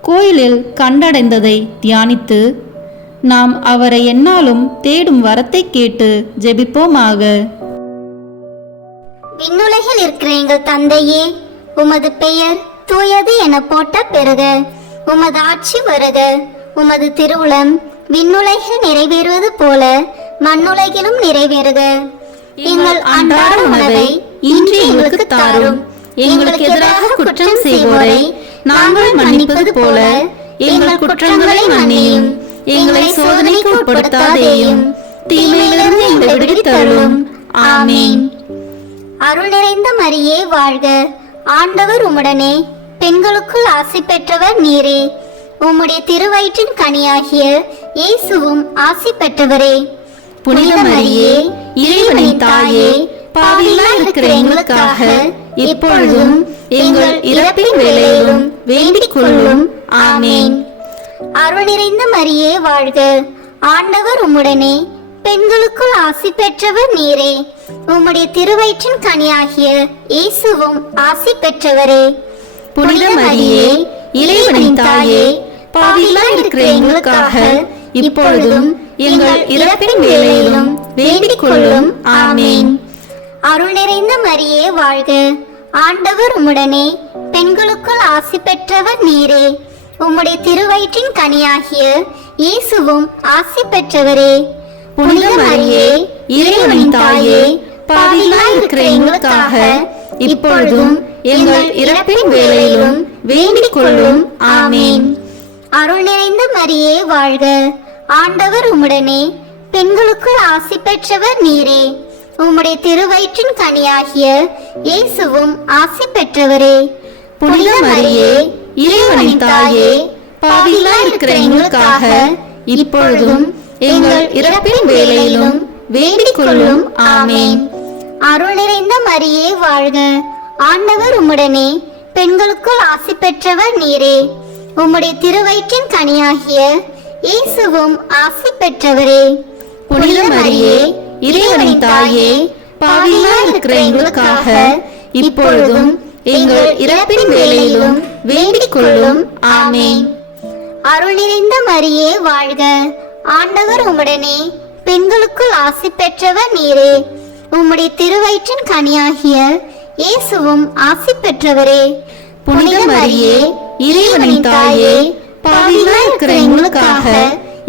கோயிலில் கண்டடைந்ததை தியானித்து நாம் அவரை எந்நாளும் தேடும் வரத்தை கேட்டு ஜெபிப்போமாக. விண்ணுலகில் இருக்கிற எங்கள் தந்தையே, உமது பெயர் தூயது என போட்ட பெறுக. உமது ஆட்சி வருக. உமது திருவுளம் விண்ணுலகில் நிறைவேறுவது போல மண்ணுலகிலும் நிறைவேறுக. எங்கள் அன்றாட உணவை இன்று எங்களுக்கு தாரும். எங்களுக்கு எதிராக குற்றம் செய்வோரை நாங்கள் மன்னிப்பது போல எங்கள் குற்றங்களை மன்னியும். எங்களை சோதனைக்கு உட்படுத்தாதேயும், தீமையிலிருந்து எங்களை விடுவித்தருளும். ஆமேன். அருள் நிறைந்த மரியே வாழ்க, ஆண்டவர் உம்முடனே, பெண்களுக்குள் ஆசி பெற்றவர் நீரே. உம்முடைய திருவயிற்றின் கனியாகிய இயேசுவும் ஆசி பெற்றவரே. புனித மரியே இறைவனின் தாயே, பாவிகளாய் இருக்கிற எங்களுக்காக இப்பொழுதும் எங்கள் இறப்பின் வேளையிலும் வேண்டிக் கொள்ளும். ஆமேன். அருள் நிறைந்த மரியே வாழ்க, ஆண்டவர் உம்முடனே, பெண்களுக்குள் ஆசி பெற்றவர் நீரே. உம்முடைய திருவயிற்றின் கனியாகிய இயேசுவும் ஆசி பெற்றவரே. புனித மரியே இறைவனின் தாயே, பாவிகளாய் இருக்கிற எங்களுக்காக இப்பொழுதும் எங்கள் இறப்பின் வேளையிலும் வேண்டிக் கொள்ளும். ஆமேன். அருள் நிறைந்த மரியே வாழ்க, ஆண்டவர் உம்முடனே, பெண்களுக்குள் ஆசி பெற்றவர் நீரே. உம்முடைய திருவயிற்றின் கனியாகிய இயேசுவும் ஆசி பெற்றவரே. புனித மரியே இறைவனின் தாயே, பாவிகளாய் இருக்கிற எங்களுக்காக இப்பொழுதும் எங்கள் இறப்பின் வேளையிலும் வேண்டிக் கொள்ளும். ஆமேன். அருள் நிறைந்த மரியே வாழ்க, ஆண்டவர் உம்முடனே, பெண்களுக்குள் ஆசி பெற்றவர் நீரே. உம்முடைய திருவயிற்றின் கனியாகிய இயேசுவும் ஆசி பெற்றவரே. புனித மரியே இறைவனின் தாயே, பாவிகளாய் இருக்கிற எங்களுக்காக இப்பொழுதும் எங்கள் இறப்பின் வேளையிலும் வேண்டிக் கொள்ளும். ஆமேன். அருள் நிறைந்த மரியே வாழ்க, ஆண்டவர் உம்முடனே, பெண்களுக்குள் ஆசி பெற்றவர் நீரே. உம்முடைய திருவயிற்றின் கனியாகிய இயேசுவும் ஆசி பெற்றவரே. புனித மரியே இறைவனின் தாயே, பாவிகளாய் இருக்கிற எங்களுக்காக இப்பொழுதும் எங்கள் இறப்பின் வேளையிலும் வேண்டிக் கொள்ளும். ஆமேன். அருள் நிறைந்த மரியே வாழ்க, ஆண்டவர் உம்முடனே, பெண்களுக்குள் ஆசி பெற்றவர் நீரே. உம்முடைய திருவயிற்றின் கனியாகிய இயேசுவும் ஆசி பெற்றவரே. புனித மரியே இறைவனின் தாயே, பாவிகளாய் இருக்கிற எங்களுக்காக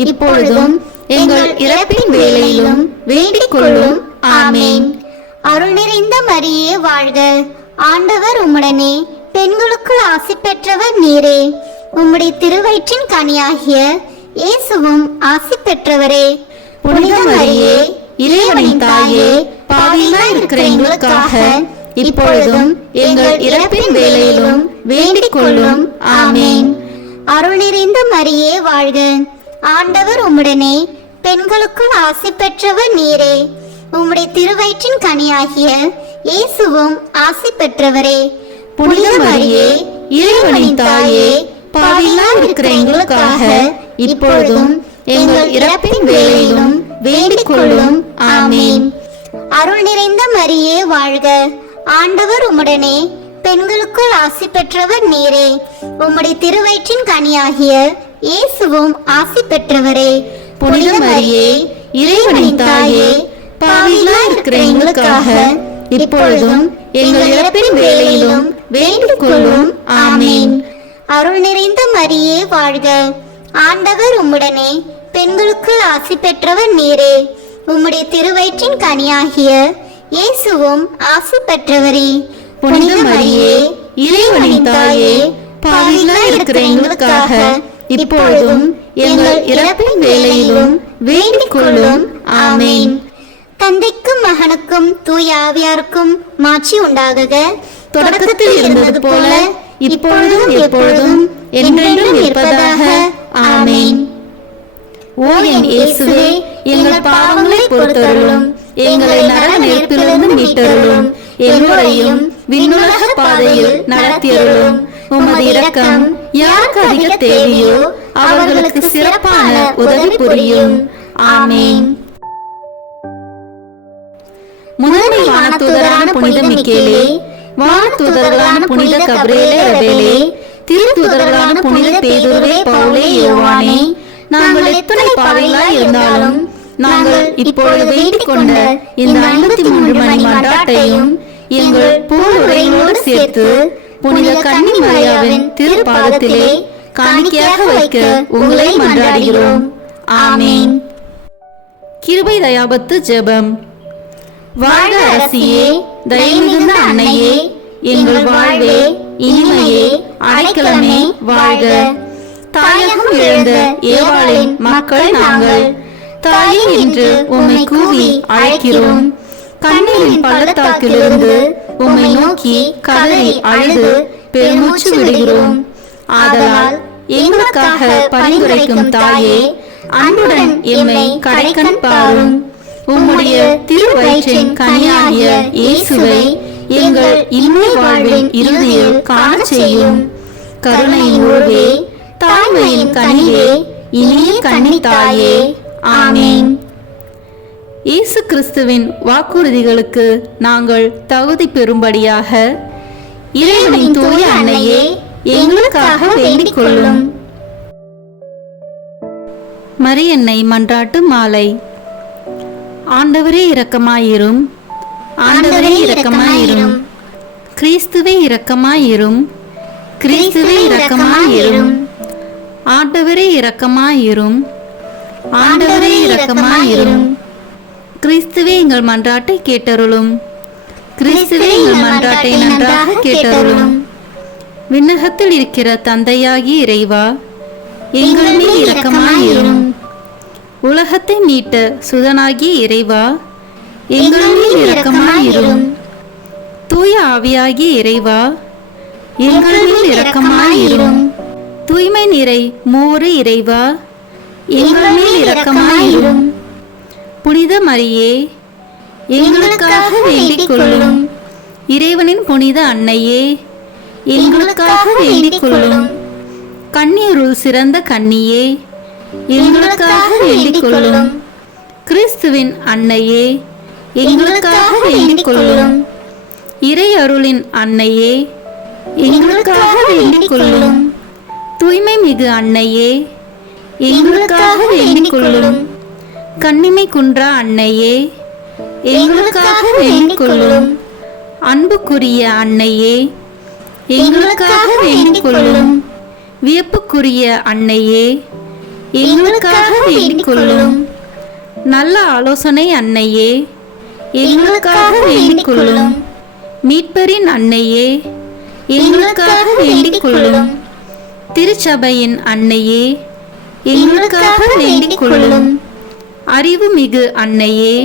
இப்பொழுதும் எங்கள் இறப்பின் வேளையிலும் வேண்டிக் கொள்ளும். ஆமேன். அருள் நிறைந்த மரியே வாழ்க, ஆண்டவர் உம்முடனே, பெண்களுக்குள் ஆசி பெற்றவர் நீரே. உம்முடைய திருவயிற்றின் கனியாகிய இயேசுவும் ஆசி பெற்றவரே. புனித மரியே இறைவனின் தாயே, பாவிகளாய் இருக்கிற எங்களுக்காக இப்பொழுதும் எங்கள் இறப்பின் வேளையிலும் வேண்டிக் கொள்ளும். ஆமேன். அருள் நிறைந்த மரியே வாழ்க, ஆண்டவர் உம்முடனே, பெண்களுக்குள் ஆசி பெற்றவர் நீரே. உம்முடைய திருவயிற்றின் கனியாகிய இயேசுவும் ஆசி பெற்றவரே. புனித மரியே, இறைவனின் தாயே, பாவிகளாய் இருக்கிற எங்களுக்காக இப்பொழுதும் எங்கள் இறப்பின் வேளையிலும் வேண்டிக் கொள்ளும். ஆமேன். அருள் நிறைந்த மரியே வாழ்க, ஆண்டவர் உம்முடனே, பெண்களுக்குள் ஆசி பெற்றவர் நீரே. உம்முடைய திருவயிற்றின் கனியாகிய இயேசுவும் ஆசி பெற்றவரே. புனித மரியே, இறைவனின் தாயே, பாவிகளாய் இருக்கிற எங்களுக்காக இப்பொழுதும் எங்கள் இறப்பின் வேளையிலும் வேண்டிக் கொள்ளும். ஆமேன். அருள் நிறைந்த மரியே வாழ்க, ஆண்டவர் உம்முடனே, பெண்களுக்குள் ஆசி பெற்றவர் நீரே. உம்முடைய திருவயிற்றின் கனியாகிய இயேசுவும் ஆசி பெற்றவரே. புனித மரியே, இறைவனின் தாயே, பாவிகளாய் இருக்கிற எங்களுக்காக இப்பொழுதும் எங்கள் இறப்பின் வேளையிலும் வேண்டிக் கொள்ளும். ஆமேன். தந்தைக்கும் மகனுக்கும் தூய ஆவியாருக்கும் மாட்சி உண்டாகுக. தொடக்கத்தில் இருந்தது போல இப்பொழுதும் எப்பொழுதும் என்றென்றும் இருப்பதாக. ஆமேன். ஓ என் இயேசுவே, எங்கள் பாவங்களை பொறுத்தருளும், எங்களை நரக நெருப்பிலிருந்து மீட்டருளும், எல்லோரையும் விண்ணுலக பாதையில் நடத்தியருளும். உமது இரக்கம் யாருக்கு அதிக தேவையோ அவர்களுக்கு சிறப்பான உதவி புரியும். ஆமேன். முதன்மை வானதூதரான புனித மிக்கேலே, வானதூதர்களான புனித கபிரியேலே ரபேலே, திருத்தூதர்களான புனித பேதுருவே, பவுலே, யோவானே, நாங்கள் எத்தனை பாவிகளாய் இருந்தாலும் நாங்கள் இப்பொழுது வேண்டிக் கொண்ட இந்த 53 மணி மன்றாட்டையும் எங்கள் புகழுரையோடு சேர்த்து புனித கன்னி மரியாவின் திருப்பாதத்திலே காணிக்கையாக வைக்க உங்களை மன்றாடுகிறோம். ஆமேன். கிருபை தயாபத்து ஜெபம். வாழ்க அரசியே, தயமிகுந்த அன்னையே, எங்கள் வாழ்வே, இனிமையே, அடைக்கலமே வாழ்க. தாயகம் இழந்த ஏவாளின் மக்கள் நாங்கள், தாயே என்று உம்மை கூவி அழைக்கிறோம். கண்ணீரின் பள்ளத்தாக்கிலிருந்து உம்மை நோக்கி கதறி அழுது பெருமூச்சு விடுகிறோம். ஆதலால் எங்களுக்காக பரிந்துரைக்கும் தாயே, அன்புடன் எம்மை கடைக்கண் பாரும். உம்முடைய திருவயிற்றின் கனியாகிய இயேசுவை எங்கள் இன்மை வாழ்வின் இறுதியில் காணச் செய்யும். கருணையின் உருவே, தாய்மையின் கனியே, இனிய கன்னி தாயே. ஆமேன். இயேசு கிறிஸ்துவின் வாக்குறுதிகளுக்கு நாங்கள் தகுதி பெறும்படியாக இறைவனின் தூய அன்னையே, எங்களுக்காக வேண்டிக் கொள்ளும். மரியன்னை மன்றாட்டு மாலை. ஆண்டவரே இரக்கமாயிரும், ஆண்டவரே இரக்கமாயிரும், கிறிஸ்துவே இரக்கமாயிரும், கிறிஸ்துவே இரக்கமாயிரும், ஆண்டவரே இரக்கமாயிரும், ஆண்டவரே இரக்கமாயிரும். கிறிஸ்துவே எங்கள் மன்றாட்டை கேட்டருளும், கிறிஸ்துவே எங்கள் மன்றாட்டை நன்றாக கேட்டருளும். விண்ணகத்தில் இருக்கிற தந்தையாகி இறைவா, எங்கள் மேல் இரக்கமாயிரும். உலகத்தை மீட்ட சுதனாகி இறைவா, எங்கள் மேல் இரக்கமாயிரும். தூய ஆவியாகி இறைவா, எங்கள் மேல் இரக்கமாயிரும். தூய்மை நிறை மூவரு இறைவா, எங்கள் மேல் இரக்கமாயிரும். புனித மரியே, எங்களுக்காக வேண்டிக் கொள்ளும். இறைவனின் புனித அன்னையே, எங்களுக்காக வேண்டிக் கொள்ளும். கன்னியருள் சிறந்த கன்னியே, எங்களுக்காக வேண்டிக் கொள்ளும். கிறிஸ்துவின் அன்னையே, எங்களுக்காக வேண்டிக் கொள்ளும். இறை அருளின் அன்னையே, எங்களுக்காக வேண்டிக் கொள்ளும். தூய்மை மிகு அன்னையே, எங்களுக்காக வேண்டிக் கொள்ளும். கன்னிமை குன்றா அன்னையே, எங்களுக்காக வேண்டிக் கொள்ளும். அன்புக்குரிய அன்னையே, எங்களுக்காக வேண்டிக் கொள்ளும். வியப்புக்குரிய அன்னையே, எங்களுக்காக வேண்டிக் கொள்ளும். நல்ல ஆலோசனை அன்னையே, எங்களுக்காக வேண்டிக் கொள்ளும். மீட்பரின் அன்னையே, எங்களுக்காக வேண்டிக் கொள்ளும். திருச்சபையின் அன்னையே, எங்களுக்காக வேண்டிக் கொள்ளும். அறிவு மிகு அன்னையே,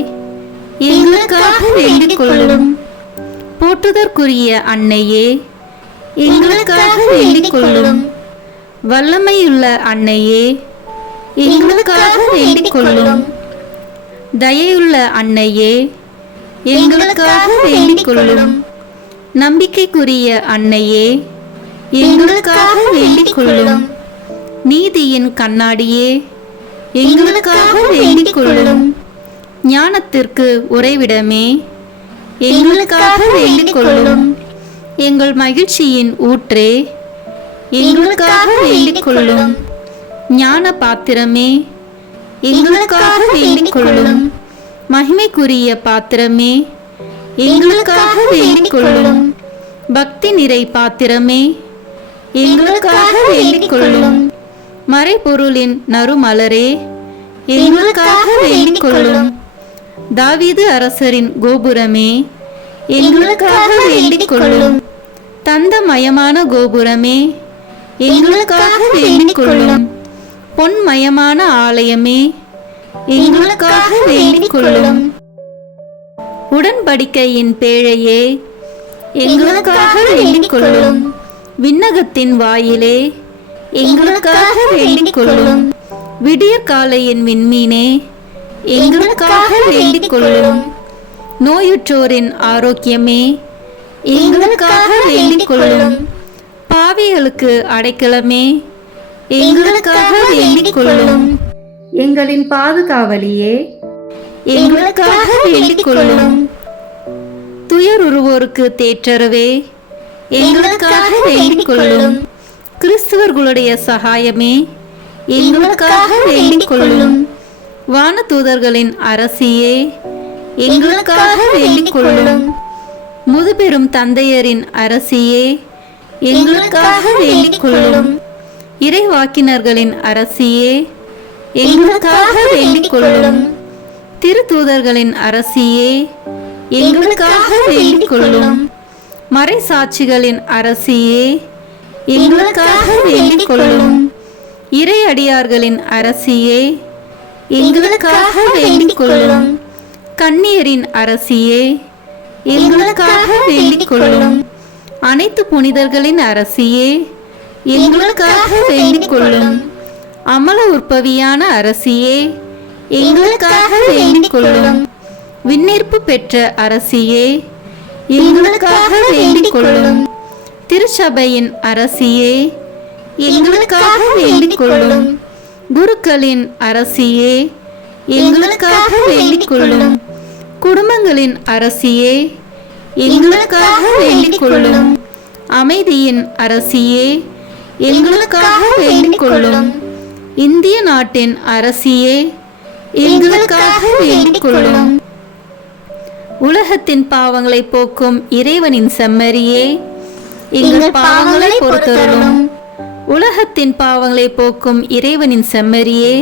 எங்களுக்காக வேண்டிக் கொள்ளும். போற்றுதற்குரிய அன்னையே, எங்களுக்காக வேண்டிக் கொள்ளும். வல்லமையுள்ள அன்னையே, எங்களுக்காக வேண்டிக் கொள்ளும். தயையுள்ள அன்னையே, எங்களுக்காக வேண்டிக் கொள்ளும். நம்பிக்கைக்குரிய அன்னையே, எங்களுக்காக வேண்டிக் கொள்ளும். நீதியின் கண்ணாடியே, எங்களுக்காக வேண்டிக் கொள்ளும். ஞானத்திற்கு உறைவிடமே, எங்களுக்காக வேண்டிக் கொள்ளும். எங்கள் மகிழ்ச்சியின் ஊற்றே, எங்களுக்காக வேண்டிக் கொள்ளும். ஞான பாத்திரமே, எங்களுக்காக வேண்டிக் கொள்ளும். மகிமைக்குரிய பாத்திரமே, எங்களுக்காக வேண்டிக் கொள்ளும். பக்தி நிறை பாத்திரமே, எங்களுக்காக வேண்டிக் கொள்ளும். மறைபொருளின் நறுமலரே, எங்களுக்காக வேண்டிக் கொள்ளும். தாவீது அரசரின் கோபுரமே, எங்களுக்காக வேண்டிக் கொள்ளும். தந்தமயமான கோபுரமே, எங்களுக்காக வேண்டிக் கொள்ளும். பொன்மயமான ஆலயமே, எங்களுக்காக வேண்டிக் கொள்ளும். உடன்படிக்கையின் பேழையே, எங்களுக்காக வேண்டிக் கொள்ளும். விண்ணகத்தின் வாயிலே, எங்களுக்காக வேண்டிக் கொள்ளும். விடியற்காலையின் விண்மீனே, எங்களுக்காக வேண்டிக் கொள்ளும். நோயுற்றோரின் ஆரோக்கியமே, எங்களுக்காக வேண்டிக் கொள்ளும். பாவிகளுக்கு அடைக்கலமே, எங்களுக்காக வேண்டிக் கொள்ளும். எங்களின் பாதுகாவலியே, எங்களுக்காக வேண்டிக் கொள்ளும். துயருருவோருக்கு தேற்றரவே, எங்களுக்காக வேண்டிக் கொள்ளும். கிறிஸ்துவர்களுடைய சகாயமே, எங்களுக்காக வேண்டிக் கொள்ளும். வானதூதர்களின் அரசியே, எங்களுக்காக வேண்டிக் கொள்ளும். முதுபெரும் தந்தையரின் அரசியே, எங்களுக்காக வேண்டிக் கொள்ளும். இறைவாக்கினர்களின் அரசியே, எங்களுக்காக வேண்டிக் கொள்ளும். திருத்தூதர்களின் அரசியே, எங்களுக்காக வேண்டிக் கொள்ளும். மறைசாட்சிகளின் அரசியே, எங்களுக்காக வேண்டிக் கொள்ளும். இறையடியார்களின் அரசியே, எங்களுக்காக வேண்டிக் கொள்ளும். கன்னியரின் அரசியே, எங்களுக்காக வேண்டிக் கொள்ளும். அனைத்து புனிதர்களின் அரசியே, எங்களுக்காக வேண்டிக் கொள்ளும். அமல உற்பவியான அரசியே, எங்களுக்காக வேண்டிக் கொள்ளும். விண்ணேற்பு பெற்ற அரசியே, எங்களுக்காக வேண்டிக் கொள்ளும். திருச்சபையின் அரசியே, எங்களுக்காக வேண்டிக் கொள்ளும். குருக்களின் அரசியே, எங்களுக்காக வேண்டிக் கொள்ளும். குடும்பங்களின் அரசியே, எங்களுக்காக வேண்டிக் கொள்ளும். அமைதியின் அரசியே, எங்களுக்காக வேண்டிக் கொள்ளும். இந்திய நாட்டின் அரசியே, எங்களுக்காக வேண்டிக் கொள்ளும். உலகத்தின் பாவங்களை போக்கும் இறைவனின் செம்மறியே, எங்கள் பாவங்களை பொறுத்தருளும். உலகத்தின் பாவங்களை போக்கும் இறைவனின் செம்மறியே,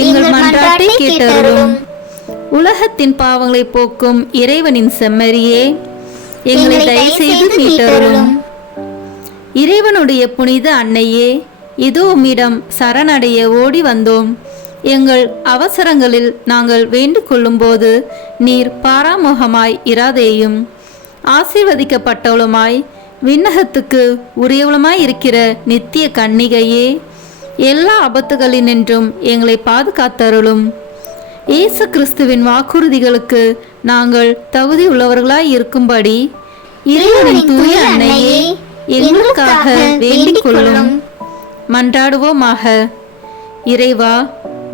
எங்கள் மன்றாட்டை கேட்டருளும். உலகத்தின் பாவங்களை போக்கும் இறைவனின் செம்மறியே, எங்களை தயவுசெய்து மீட்டருளும். இறைவனுடைய புனித அன்னையே, இதோ உம்மிடம் சரணடைய ஓடி வந்தோம். எங்கள் அவசரங்களில் நாங்கள் வேண்டிக் கொள்ளும்போது நீர் பாராமுகமாய் இராதேயும். ஆசீர்வதிக்கப்பட்டவளுமாய் விண்ணகத்துக்கு உரியவளுமாய் இருக்கிற நித்திய கன்னிகையே, எல்லா ஆபத்துகளினின்றும் எங்களை பாதுகாத்தருளும். இயேசு கிறிஸ்துவின் வாக்குறுதிகளுக்கு நாங்கள் தகுதி உள்ளவர்களாய் இருக்கும்படி இறைவனின் தூய அன்னையே, எங்களுக்காக வேண்டிக் கொள்ளும். மன்றாடுவோமாக. இறைவா,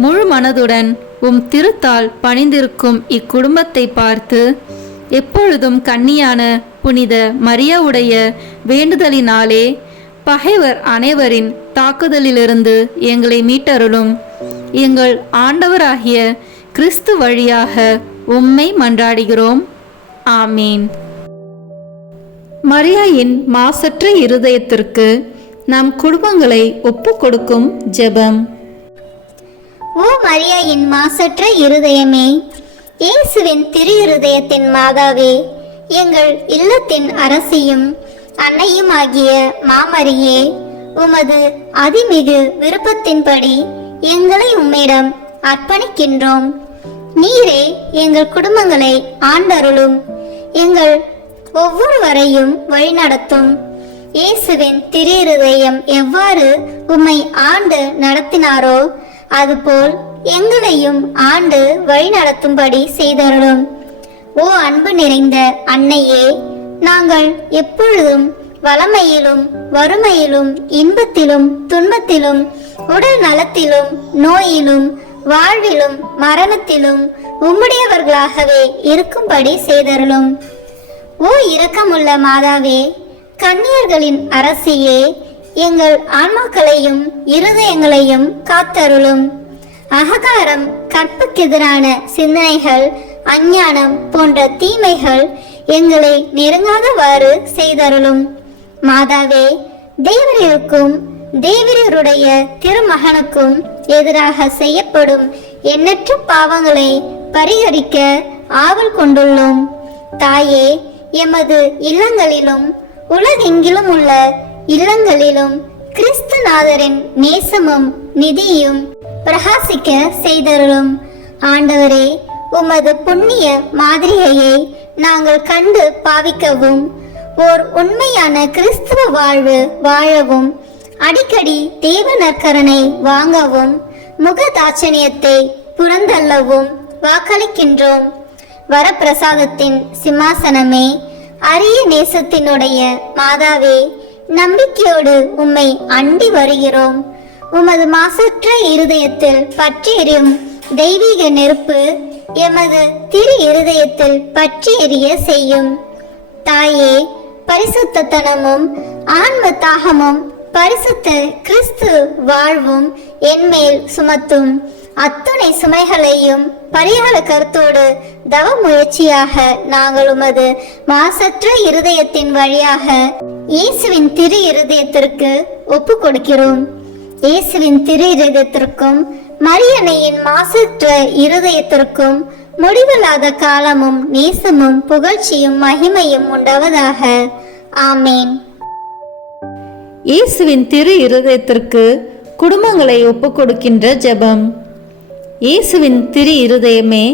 முழு மனதுடன் உம் திருத்தால் பணிந்திருக்கும் இக்குடும்பத்தை பார்த்து எப்பொழுதும் கன்னியான புனித மரியாவுடைய வேண்டுதலினாலே பகைவர் அனைவரின் தாக்குதலிலிருந்து எங்களை மீட்டருளும். எங்கள் ஆண்டவராகிய கிறிஸ்து வழியாக உம்மை மன்றாடுகிறோம். ஆமீன். மரியாயின் மாசற்ற இருதயத்திற்கு நம் குடும்பங்களை ஒப்பு கொடுக்கும் ஜெபம். ஓ மரியாயின் மாசற்ற இருதயமே, இயேசுவின் திரு இருதயத்தின் மாதாவே, எங்கள் இல்லத்தின் அரசியும் அன்னையுமாகிய மாமரியே, உமது அதிமிகு விருப்பத்தின்படி எங்களை உம்மிடம் அர்ப்பணிக்கின்றோம். நீரே எங்கள் குடும்பங்களை ஆண்டருளும், எங்கள் ஒவ்வொருவரையும் வழிநடத்தும். இயேசுவின் திரு இருதயம் எவ்வாறு உம்மை ஆண்டு நடத்தினாரோ அதுபோல் எங்களையும் ஆண்டு வழிநடத்தும்படி செய்தருளும். ஓ அன்பு நிறைந்த அன்னையே, நாங்கள் எப்பொழுதும் வளமையிலும் வறுமையிலும் இன்பத்திலும் துன்பத்திலும் உடல் நலத்திலும் நோயிலும் வாழ்விலும் மரணத்திலும் உம்முடையவர்களாகவே இருக்கும்படி செய்தருளும். ஓ இரக்கமுள்ள மாதாவே, கன்னியர்களின் அரசியே, எங்கள் ஆன்மாக்களையும் இருதயங்களையும் காத்தருளும். அகங்காரம், கற்புக்கெதிரான சிந்தனைகள், அஞ்ஞானம் போன்ற தீமைகள் எங்களை நெருங்காதவாறு செய்தருளும். மாதாவே, தேவரீருக்கும் தேவரீருடைய திருமகனுக்கும் எதிராக செய்யப்படும் எண்ணற்ற பாவங்களை பரிகரிக்க ஆவல் கொண்டுள்ளோம். தாயே, எமது இல்லங்களிலும் உலகெங்கிலும் உள்ள இல்லங்களிலும் கிறிஸ்துநாதரின் நேசமும் நிதியும் பிரகாசிக்க செய்தருளும். ஆண்டவரே, உமது புண்ணிய மாதிரியை நாங்கள் கண்டு பாவிக்கவும், ஓர் உண்மையான கிறிஸ்துவ வாழ்வு வாழவும், அடிக்கடி தேவ நற்கருணை வாங்கவும், முகதாட்சணியத்தை புறந்தள்ளவும் வாக்களிக்கின்றோம். வரப்பிரசாதத்தின் சிம்மாசனமே, அரிய நேசத்தினுடைய மாதாவே, நம்பிக்கையோடு உம்மை அண்டி வருகிறோம். உமது மாசற்ற இருதயத்தில் பற்றி எரியும் தெய்வீக நெருப்பு எமது திரு இருதயத்தில் பற்றி எரிய செய்யும். தாயே, பரிசுத்தனமும் ஆன்ம தாகமும் பரிசுத்த கிறிஸ்து வாழ்வும் என்மேல் சுமத்தும். அத்துணை சுமைகளையும் பரிகார கருத்தோடு தவ முயற்சியாக நாங்கள் உமது மாசற்ற இருதயத்தின் வழியாக இயேசுவின் திரு இருதயத்திற்கு ஒப்பு கொடுக்கிறோம். இயேசுவின் திரு இருதயத்திற்கும் மரியன்னையின் மாசற்ற இருதயத்திற்கும் முடிவில்லாத காலமும் நேசமும் புகழ்ச்சியும் மகிமையும் உண்டாவதாக. ஆமேன். இயேசுவின் திரு இருதயத்திற்கு குடும்பங்களை ஒப்புக் கொடுக்கின்ற ஜெபம். இயேசுவின் திரு இருதயமே,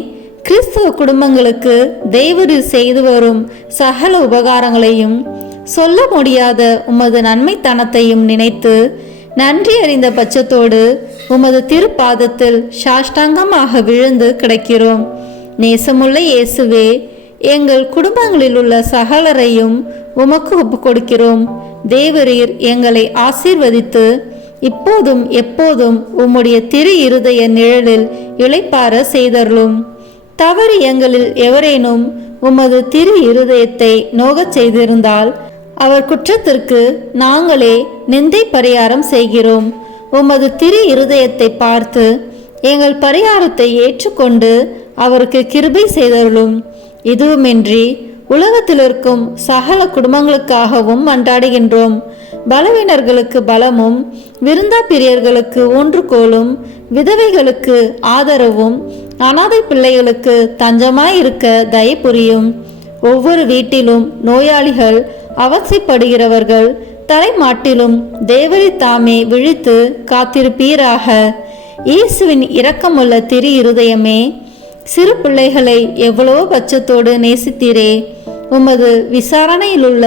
கிறிஸ்தவ குடும்பங்களுக்கு தேவரீர் செய்து வரும் சகல உபகாரங்களையும் சொல்ல முடியாத உமது நன்மைத்தனத்தையும் நினைத்து நன்றி அறிந்த பட்சத்தோடு உமது திருப்பாதத்தில் சாஷ்டாங்கமாக விழுந்து கிடக்கிறோம். நேசமுள்ள இயேசுவே, எங்கள் குடும்பங்களில் உள்ள சகலரையும் உமக்கு ஒப்பு கொடுக்கிறோம். தேவரீர் எங்களை ஆசீர்வதித்து இப்போதும் எப்போதும் உம்முடைய திரு இருதய நிழலில் இளைப்பார செய்தருளும். தவறு எங்களில் எவரேனும் உமது திரு இருதயத்தை நோகச் செய்திருந்தால் அவர் குற்றத்திற்கு நாங்களே நிந்தை பரிகாரம் செய்கிறோம். உமது திரு இருதயத்தை பார்த்து எங்கள் பரிகாரத்தை ஏற்றுக்கொண்டு அவருக்கு கிருபை செய்தருளும். இதுவுமின்றி உலகத்தில் இருக்கும் சகல குடும்பங்களுக்காகவும் மன்றாடுகின்றோம். பலவீனர்களுக்கு பலமும், விருந்தா பிரியர்களுக்கு ஊன்றுகோலும், விதவைகளுக்கு ஆதரவும், அனாதை பிள்ளைகளுக்கு தஞ்சமாயிருக்க தயை புரியும். ஒவ்வொரு வீட்டிலும் நோயாளிகள், அவசைப்படுகிறவர்கள் தலைமாட்டிலும் தேவரை தாமே விழித்து காத்திருப்பீராக. இயேசுவின் இரக்கமுள்ள திரு இருதயமே, சிறு பிள்ளைகளை எவ்வளவோ பட்சத்தோடு நேசித்தீரே. உமது விசாரணையிலுள்ள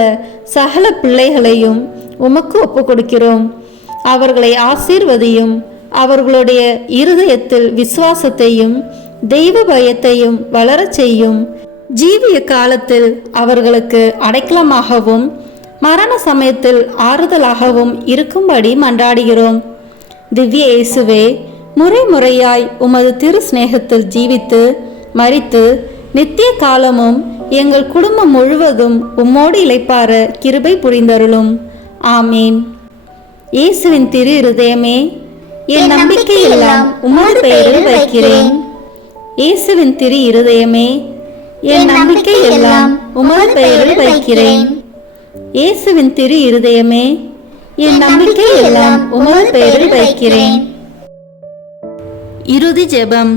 சகல பிள்ளைகளையும் உமக்கு ஒப்பு கொடுக்கிறோம். அவர்களை ஆசீர்வதியும். அவர்களுடைய இருதயத்தில் விசுவாசத்தையும் தெய்வ பயத்தையும் வளரச் செய்யும். ஜீவிய காலத்தில் அவர்களுக்கு அடைக்கலமாகவும் மரண சமயத்தில் ஆறுதலாகவும் இருக்கும்படி மன்றாடுகிறோம். திவ்ய இயேசுவே, முறை முறையாய் உமது திரு சிநேகத்தில் ஜீவித்து மரித்து நித்திய காலமும் எங்கள் குடும்பம் முழுவதும் உம்மோடு இளைப்பார கிருபை புரிந்தருளும். ஆமீன். இயேசுவின் திரு இருதயமே, என் நம்பிக்கையெல்லாம் உமது பெயரில் வைக்கிறேன். இயேசுவின் திரு இருதயமே, என் நம்பிக்கையெல்லாம் உமது பெயரில் வைக்கிறேன். இயேசுவின் திரு இருதயமே, என் நம்பிக்கையெல்லாம் உமது பெயரில் வைக்கிறேன். இறுதி ஜெபம்.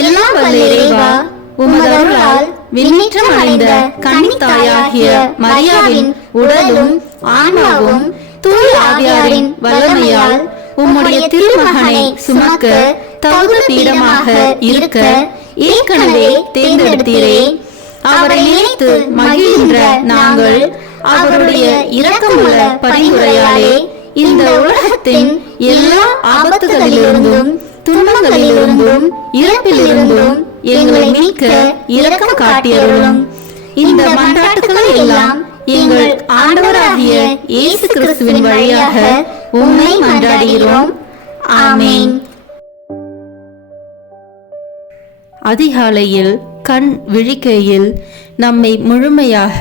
எல்லாம் வல்ல இறைவா, உமது அருளால் விண்ணேற்றம் அடைந்த கன்னித்தாயாகிய மரியாவின் உடலும் ஆன்மாவும் தூய ஆவியாரின் வல்லமையால் உம்முடைய திருமகனை சுமக்க தகுந்த பீடமாக இருக்க ஏற்கனவே தேர்ந்தெடுத்தீரே. அவரை நினைத்து மகிழ்கின்ற நாங்கள் அவருடைய இரக்கமுள்ள பரிந்துரையாலே இந்த உலகத்தின் எல்லா ஆபத்துகளிலிருந்தும் துன்பங்களிலிருந்தும் இறப்பிலிருந்தும் எங்களை மீட்க இரக்கம் காட்டியருளும். இந்த மன்றாட்டுகளை எல்லாம் எங்கள் ஆண்டவராகிய இயேசு கிறிஸ்துவின் வழியாக உம்மை மன்றாடுகிறோம். ஆமென். அதிகாலையில் கண் விழிக்கையில் நம்மை முழுமையாக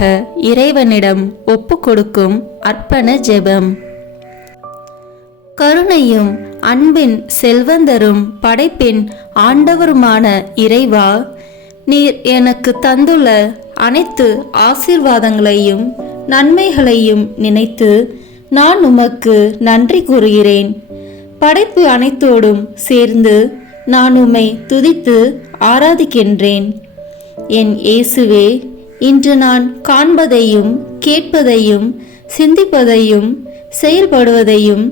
இறைவனிடம் ஒப்பு கொடுக்கும் அர்ப்பண ஜெபம். கருணையும் அன்பின் செல்வந்தரும் படைப்பின் ஆண்டவருமான இறைவா, நீர் எனக்கு தந்துள்ள அனைத்து ஆசீர்வாதங்களையும் நன்மைகளையும் நினைத்து நான் உமக்கு நன்றி கூறுகிறேன். படைப்பு அனைத்தோடும் சேர்ந்து நான் உம்மை துதித்து ஆராதிக்கின்றேன். என் இயேசுவே, இன்று நான் காண்பதையும் கேட்பதையும் சிந்திப்பதையும் செயல்படுவதையும்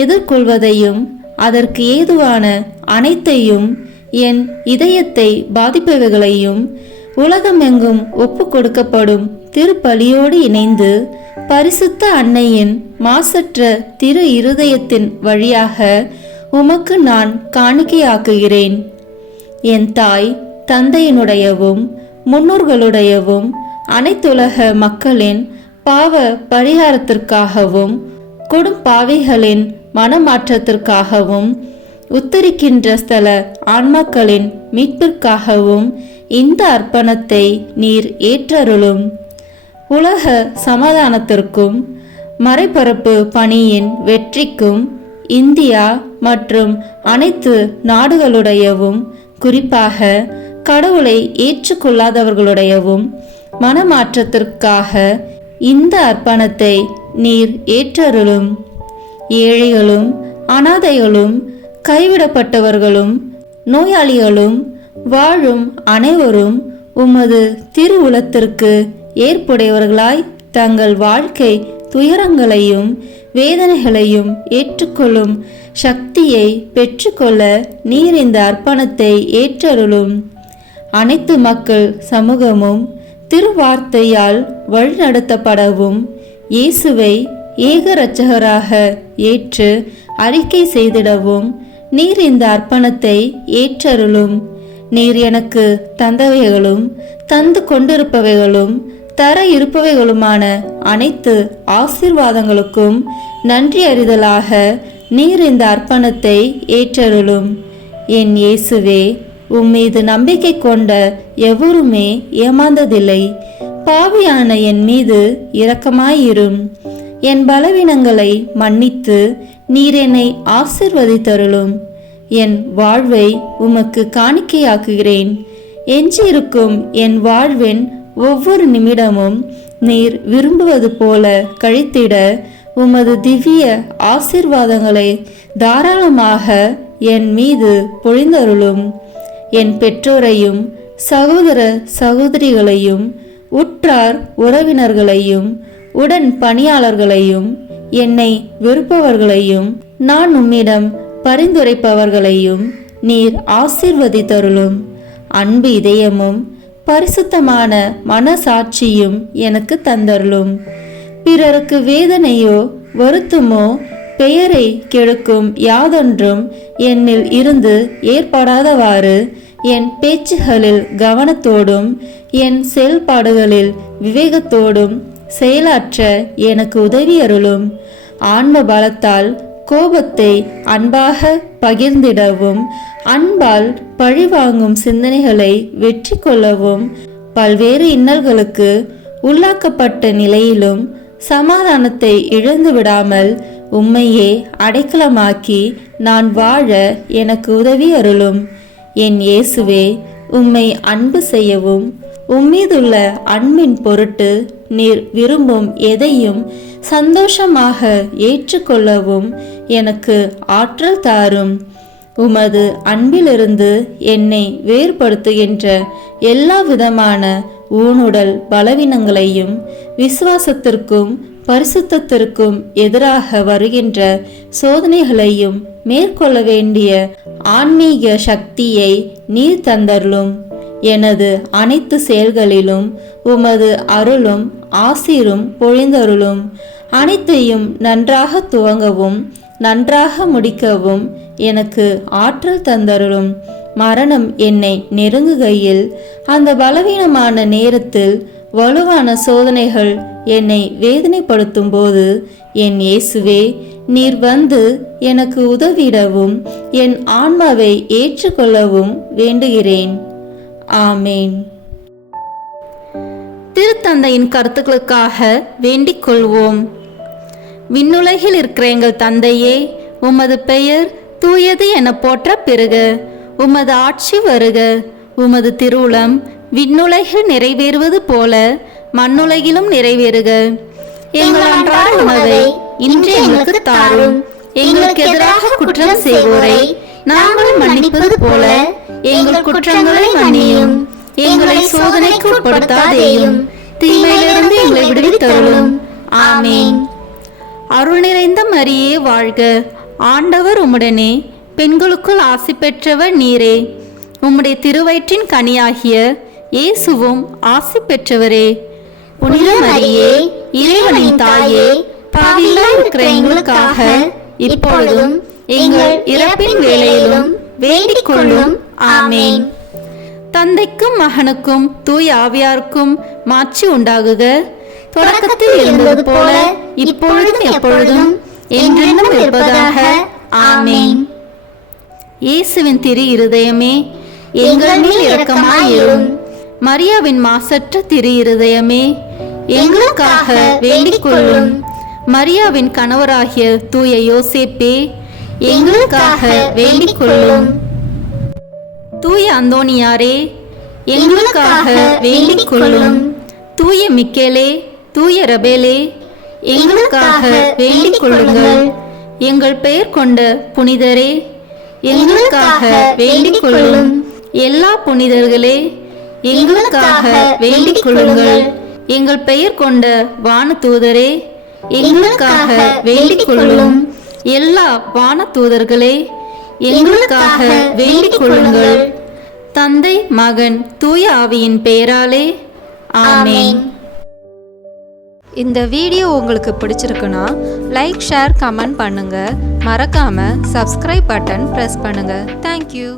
எதிர்கொள்வதையும் அதற்கு ஏதுவான அனைத்தையும் என் இதயத்தை பாதிப்பவைகளையும் உலகமெங்கும் ஒப்பு கொடுக்கப்படும் திருப்பலியோடு இணைந்து பரிசுத்த அன்னையின் மாசற்ற திரு இருதயத்தின் வழியாக உமக்கு நான் காணிக்கையாக்குகிறேன். என் தாய் தந்தையினுடையவும் முன்னோர்களுடையவும் அனைத்துலக மக்களின் பாவ பரிகாரத்திற்காகவும் கொடும் பாவிகளின் மனமாற்றத்திற்காகவும் உத்தரிக்கின்ற ஸ்தல ஆன்மாக்களின் மீட்பிற்காகவும் இந்த அர்ப்பணத்தை நீர் ஏற்றருளும். உலக சமாதானத்திற்கும் மறைபரப்பு பணியின் வெற்றிக்கும் இந்தியா மற்றும் அனைத்து நாடுகளுடையவும் குறிப்பாக கடவுளை ஏற்றுக்கொள்ளாதவர்களுடையவும் மனமாற்றத்திற்காக இந்த அர்ப்பணத்தை நீர் ஏற்றருளும். ஏழைகளும் அனாதைகளும் கைவிடப்பட்டவர்களும் நோயாளிகளும் வாழும் அனைவரும் உமது திருவுளத்திற்கு ஏற்புடையவர்களாய் தங்கள் வாழ்க்கை துயரங்களையும் வேதனைகளையும் ஏற்றுக்கொள்ளும் சக்தியை பெற்றுக்கொள்ள நீர் இந்த அர்ப்பணத்தை ஏற்றருளும். அனைத்து மக்கள் சமூகமும் திருவார்த்தையால் வழிநடத்தப்படவும் இயேசுவை ஏக இரட்சகராக ஏற்று அறிக்கை செய்திடவும் நீர் இந்த அர்ப்பணத்தை ஏற்றருளும். நீர் எனக்கு தந்தவைகளும் தந்து கொண்டிருப்பவைகளும் தர இருப்பவைகளுமான அனைத்து ஆசீர்வாதங்களுக்கும் நன்றி அறிதலாக நீர் இந்த அர்ப்பணத்தை ஏற்றருளும். என் இயேசுவே, உம்மீது நம்பிக்கை கொண்ட எவருமே ஏமாந்ததில்லை. பாவியான என் மீது இரக்கமாயிரும். என் பலவீனங்களை மன்னித்து நீர் என்னை ஆசிர்வதித்தருளும். என் வாழ்வை உமக்கு காணிக்கையாக்குகிறேன். எஞ்சியிருக்கும் என் வாழ்வின் ஒவ்வொரு நிமிடமும் நீர் விரும்புவது போல கழித்திட உமது திவ்ய ஆசீர்வாதங்களை தாராளமாக என் மீது பொழிந்தருளும். என் பெற்றோரையும் சகோதர சகோதரிகளையும் உற்றார் உறவினர்களையும் உடன் பணியாளர்களையும் என்னை வெறுப்பவர்களையும் நான் உம்மிடம் பரிந்துரைப்பவர்களையும் நீர் ஆசீர்வதித்தருளும். அன்பு இதயமும் பரிசுத்தமான மனசாட்சியும் எனக்கு தந்தருளும். பிறருக்கு வேதனையோ வருத்தமோ பெயரை கெடுக்கும் யாதொன்றும் என்னில் இருந்து ஏற்படாதவாறு என் பேச்சுகளில் கவனத்தோடும் என் செயல்பாடுகளில் விவேகத்தோடும் செயலாற்ற எனக்கு உதவி அருளும். ஆன்ம பலத்தால் கோபத்தை அன்பாக பகிர்ந்திடவும் அன்பால் பழிவாங்கும் சிந்தனைகளை வெற்றி கொள்ளவும் பல்வேறு இன்னல்களுக்கு உள்ளாக்கப்பட்ட நிலையிலும் சமாதானத்தை இழந்து விடாமல் உம்மையே அடைக்கலமாக்கி நான் வாழ எனக்கு உதவி அருளும். என் இயேசுவே, உம்மை அன்பு செய்யவும் உம்மீதுள்ள அன்பின் பொருட்டு நீர் விரும்பும் எதையும் சந்தோஷமாக ஏற்றுக்கொள்ளவும் எனக்கு ஆற்றல் தாரும். உமது அன்பிலிருந்து என்னை வேறுபடுத்துகின்ற எல்லா விதமான ஊனுடல் பலவீனங்களையும் விசுவாசத்திற்கும் பரிசுத்தத்திற்கும் எதிராக வருகின்ற சோதனைகளையும் மேற்கொள்ள வேண்டிய ஆன்மீக சக்தியை நீர் தந்தருளும். எனது அனைத்து செயல்களிலும் உமது அருளும் ஆசீரும் பொழிந்தருளும். அனைத்தையும் நன்றாக துவங்கவும் நன்றாக முடிக்கவும் எனக்கு ஆற்றல் தந்தருளும். மரணம் என்னை நெருங்குகையில் அந்த பலவீனமான நேரத்தில் வலுவான சோதனைகள் என்னை வேதனைப்படுத்தும் போது என் இயேசுவே, நீர் வந்து எனக்கு உதவிடவும் என் ஆன்மாவை ஏற்றுக்கொள்ளவும் வேண்டுகிறேன். ஆமேன். திருத்தந்தையின் கருத்துக்களுக்காக வேண்டிக் கொள்வோம். விண்ணுலகில் இருக்கிற எங்கள் தந்தையே, உமது பெயர் தூயது என போற்ற பெறுக. உமது ஆட்சி வருக. உமது திருவுளம் விண்ணுலகில் நிறைவேறுவது போல மண்ணுலகிலும் நிறைவேறுக. எங்கள் அன்றாட உணவை இன்று எங்களுக்கு தாரும். எங்களுக்கு எதிராக குற்றம் செய்வோரை நாங்கள் மன்னிப்பது போல எங்கள் குற்றங்களை மன்னியும். எங்களை சோதனைக்கு உட்படுத்தாதேயும், தீமையிலிருந்து எங்களை விடுவித்தருளும். ஆமேன். அருள் நிறைந்த மரியே வாழ்க. ஆண்டவர் உம்முடனே, பெண்களுக்குள் ஆசி பெற்றவர் நீரே. உம்முடைய திருவயிற்றின் கனியாகிய இயேசுவும் ஆசி பெற்றவரே. புனித மரியே, இறைவனின் தாயே, பாவிகளாய் இருக்கிற எங்களுக்காக இப்பொழுதும் எங்கள் இறப்பின் வேளையிலும் வேண்டிக் கொள்ளும். ஆமேன். தந்தைக்கும் மகனுக்கும் தூய ஆவியாருக்கும் மாட்சி உண்டாகுக. தொடக்கத்தில் இருந்தது போல இப்பொழுதும் எப்பொழுதும் என்றென்றும் இருப்பதாக. ஆமேன். இயேசுவின் திரு இருதயமே, எங்கள் மேல் இரக்கமாயிரும். மரியாவின் மாசற்ற திரு இருதயமே, எங்களுக்காக வேண்டிக் கொள்ளும். மரியாவின் கணவராகிய தூய யோசேப்பே, எங்களுக்காக வேண்டிக் கொள்ளும். தூய அந்தோனியாரே, எங்களுக்காக வேண்டிக் கொள்ளும். தூய மிக்கேலே, தூய ரபேலே, எங்களுக்காக வேண்டிக் கொள்ளுங்கள். எங்கள் பெயர் கொண்ட புனிதரே, எங்களுக்காக வேண்டிக் கொள்ளும். எல்லா புனிதர்களே, எங்களுக்காக வேண்டிக் கொள்ளுங்கள். எங்கள் பெயர் கொண்ட வானதூதரே, எங்களுக்காக வேண்டிக் கொள்ளும். எல்லா வானதூதர்களே, எங்களுக்காக வேண்டிக் கொள்ளுங்கள். தந்தை, மகன், தூய ஆவியின் பெயராலே. ஆமேன். இந்த வீடியோ உங்களுக்கு பிடிச்சிருக்குன்னா லைக், ஷேர், கமெண்ட் பண்ணுங்க. மறக்காம சப்ஸ்கிரைப் பட்டன் பிரஸ் பண்ணுங்க. தேங்க்யூ.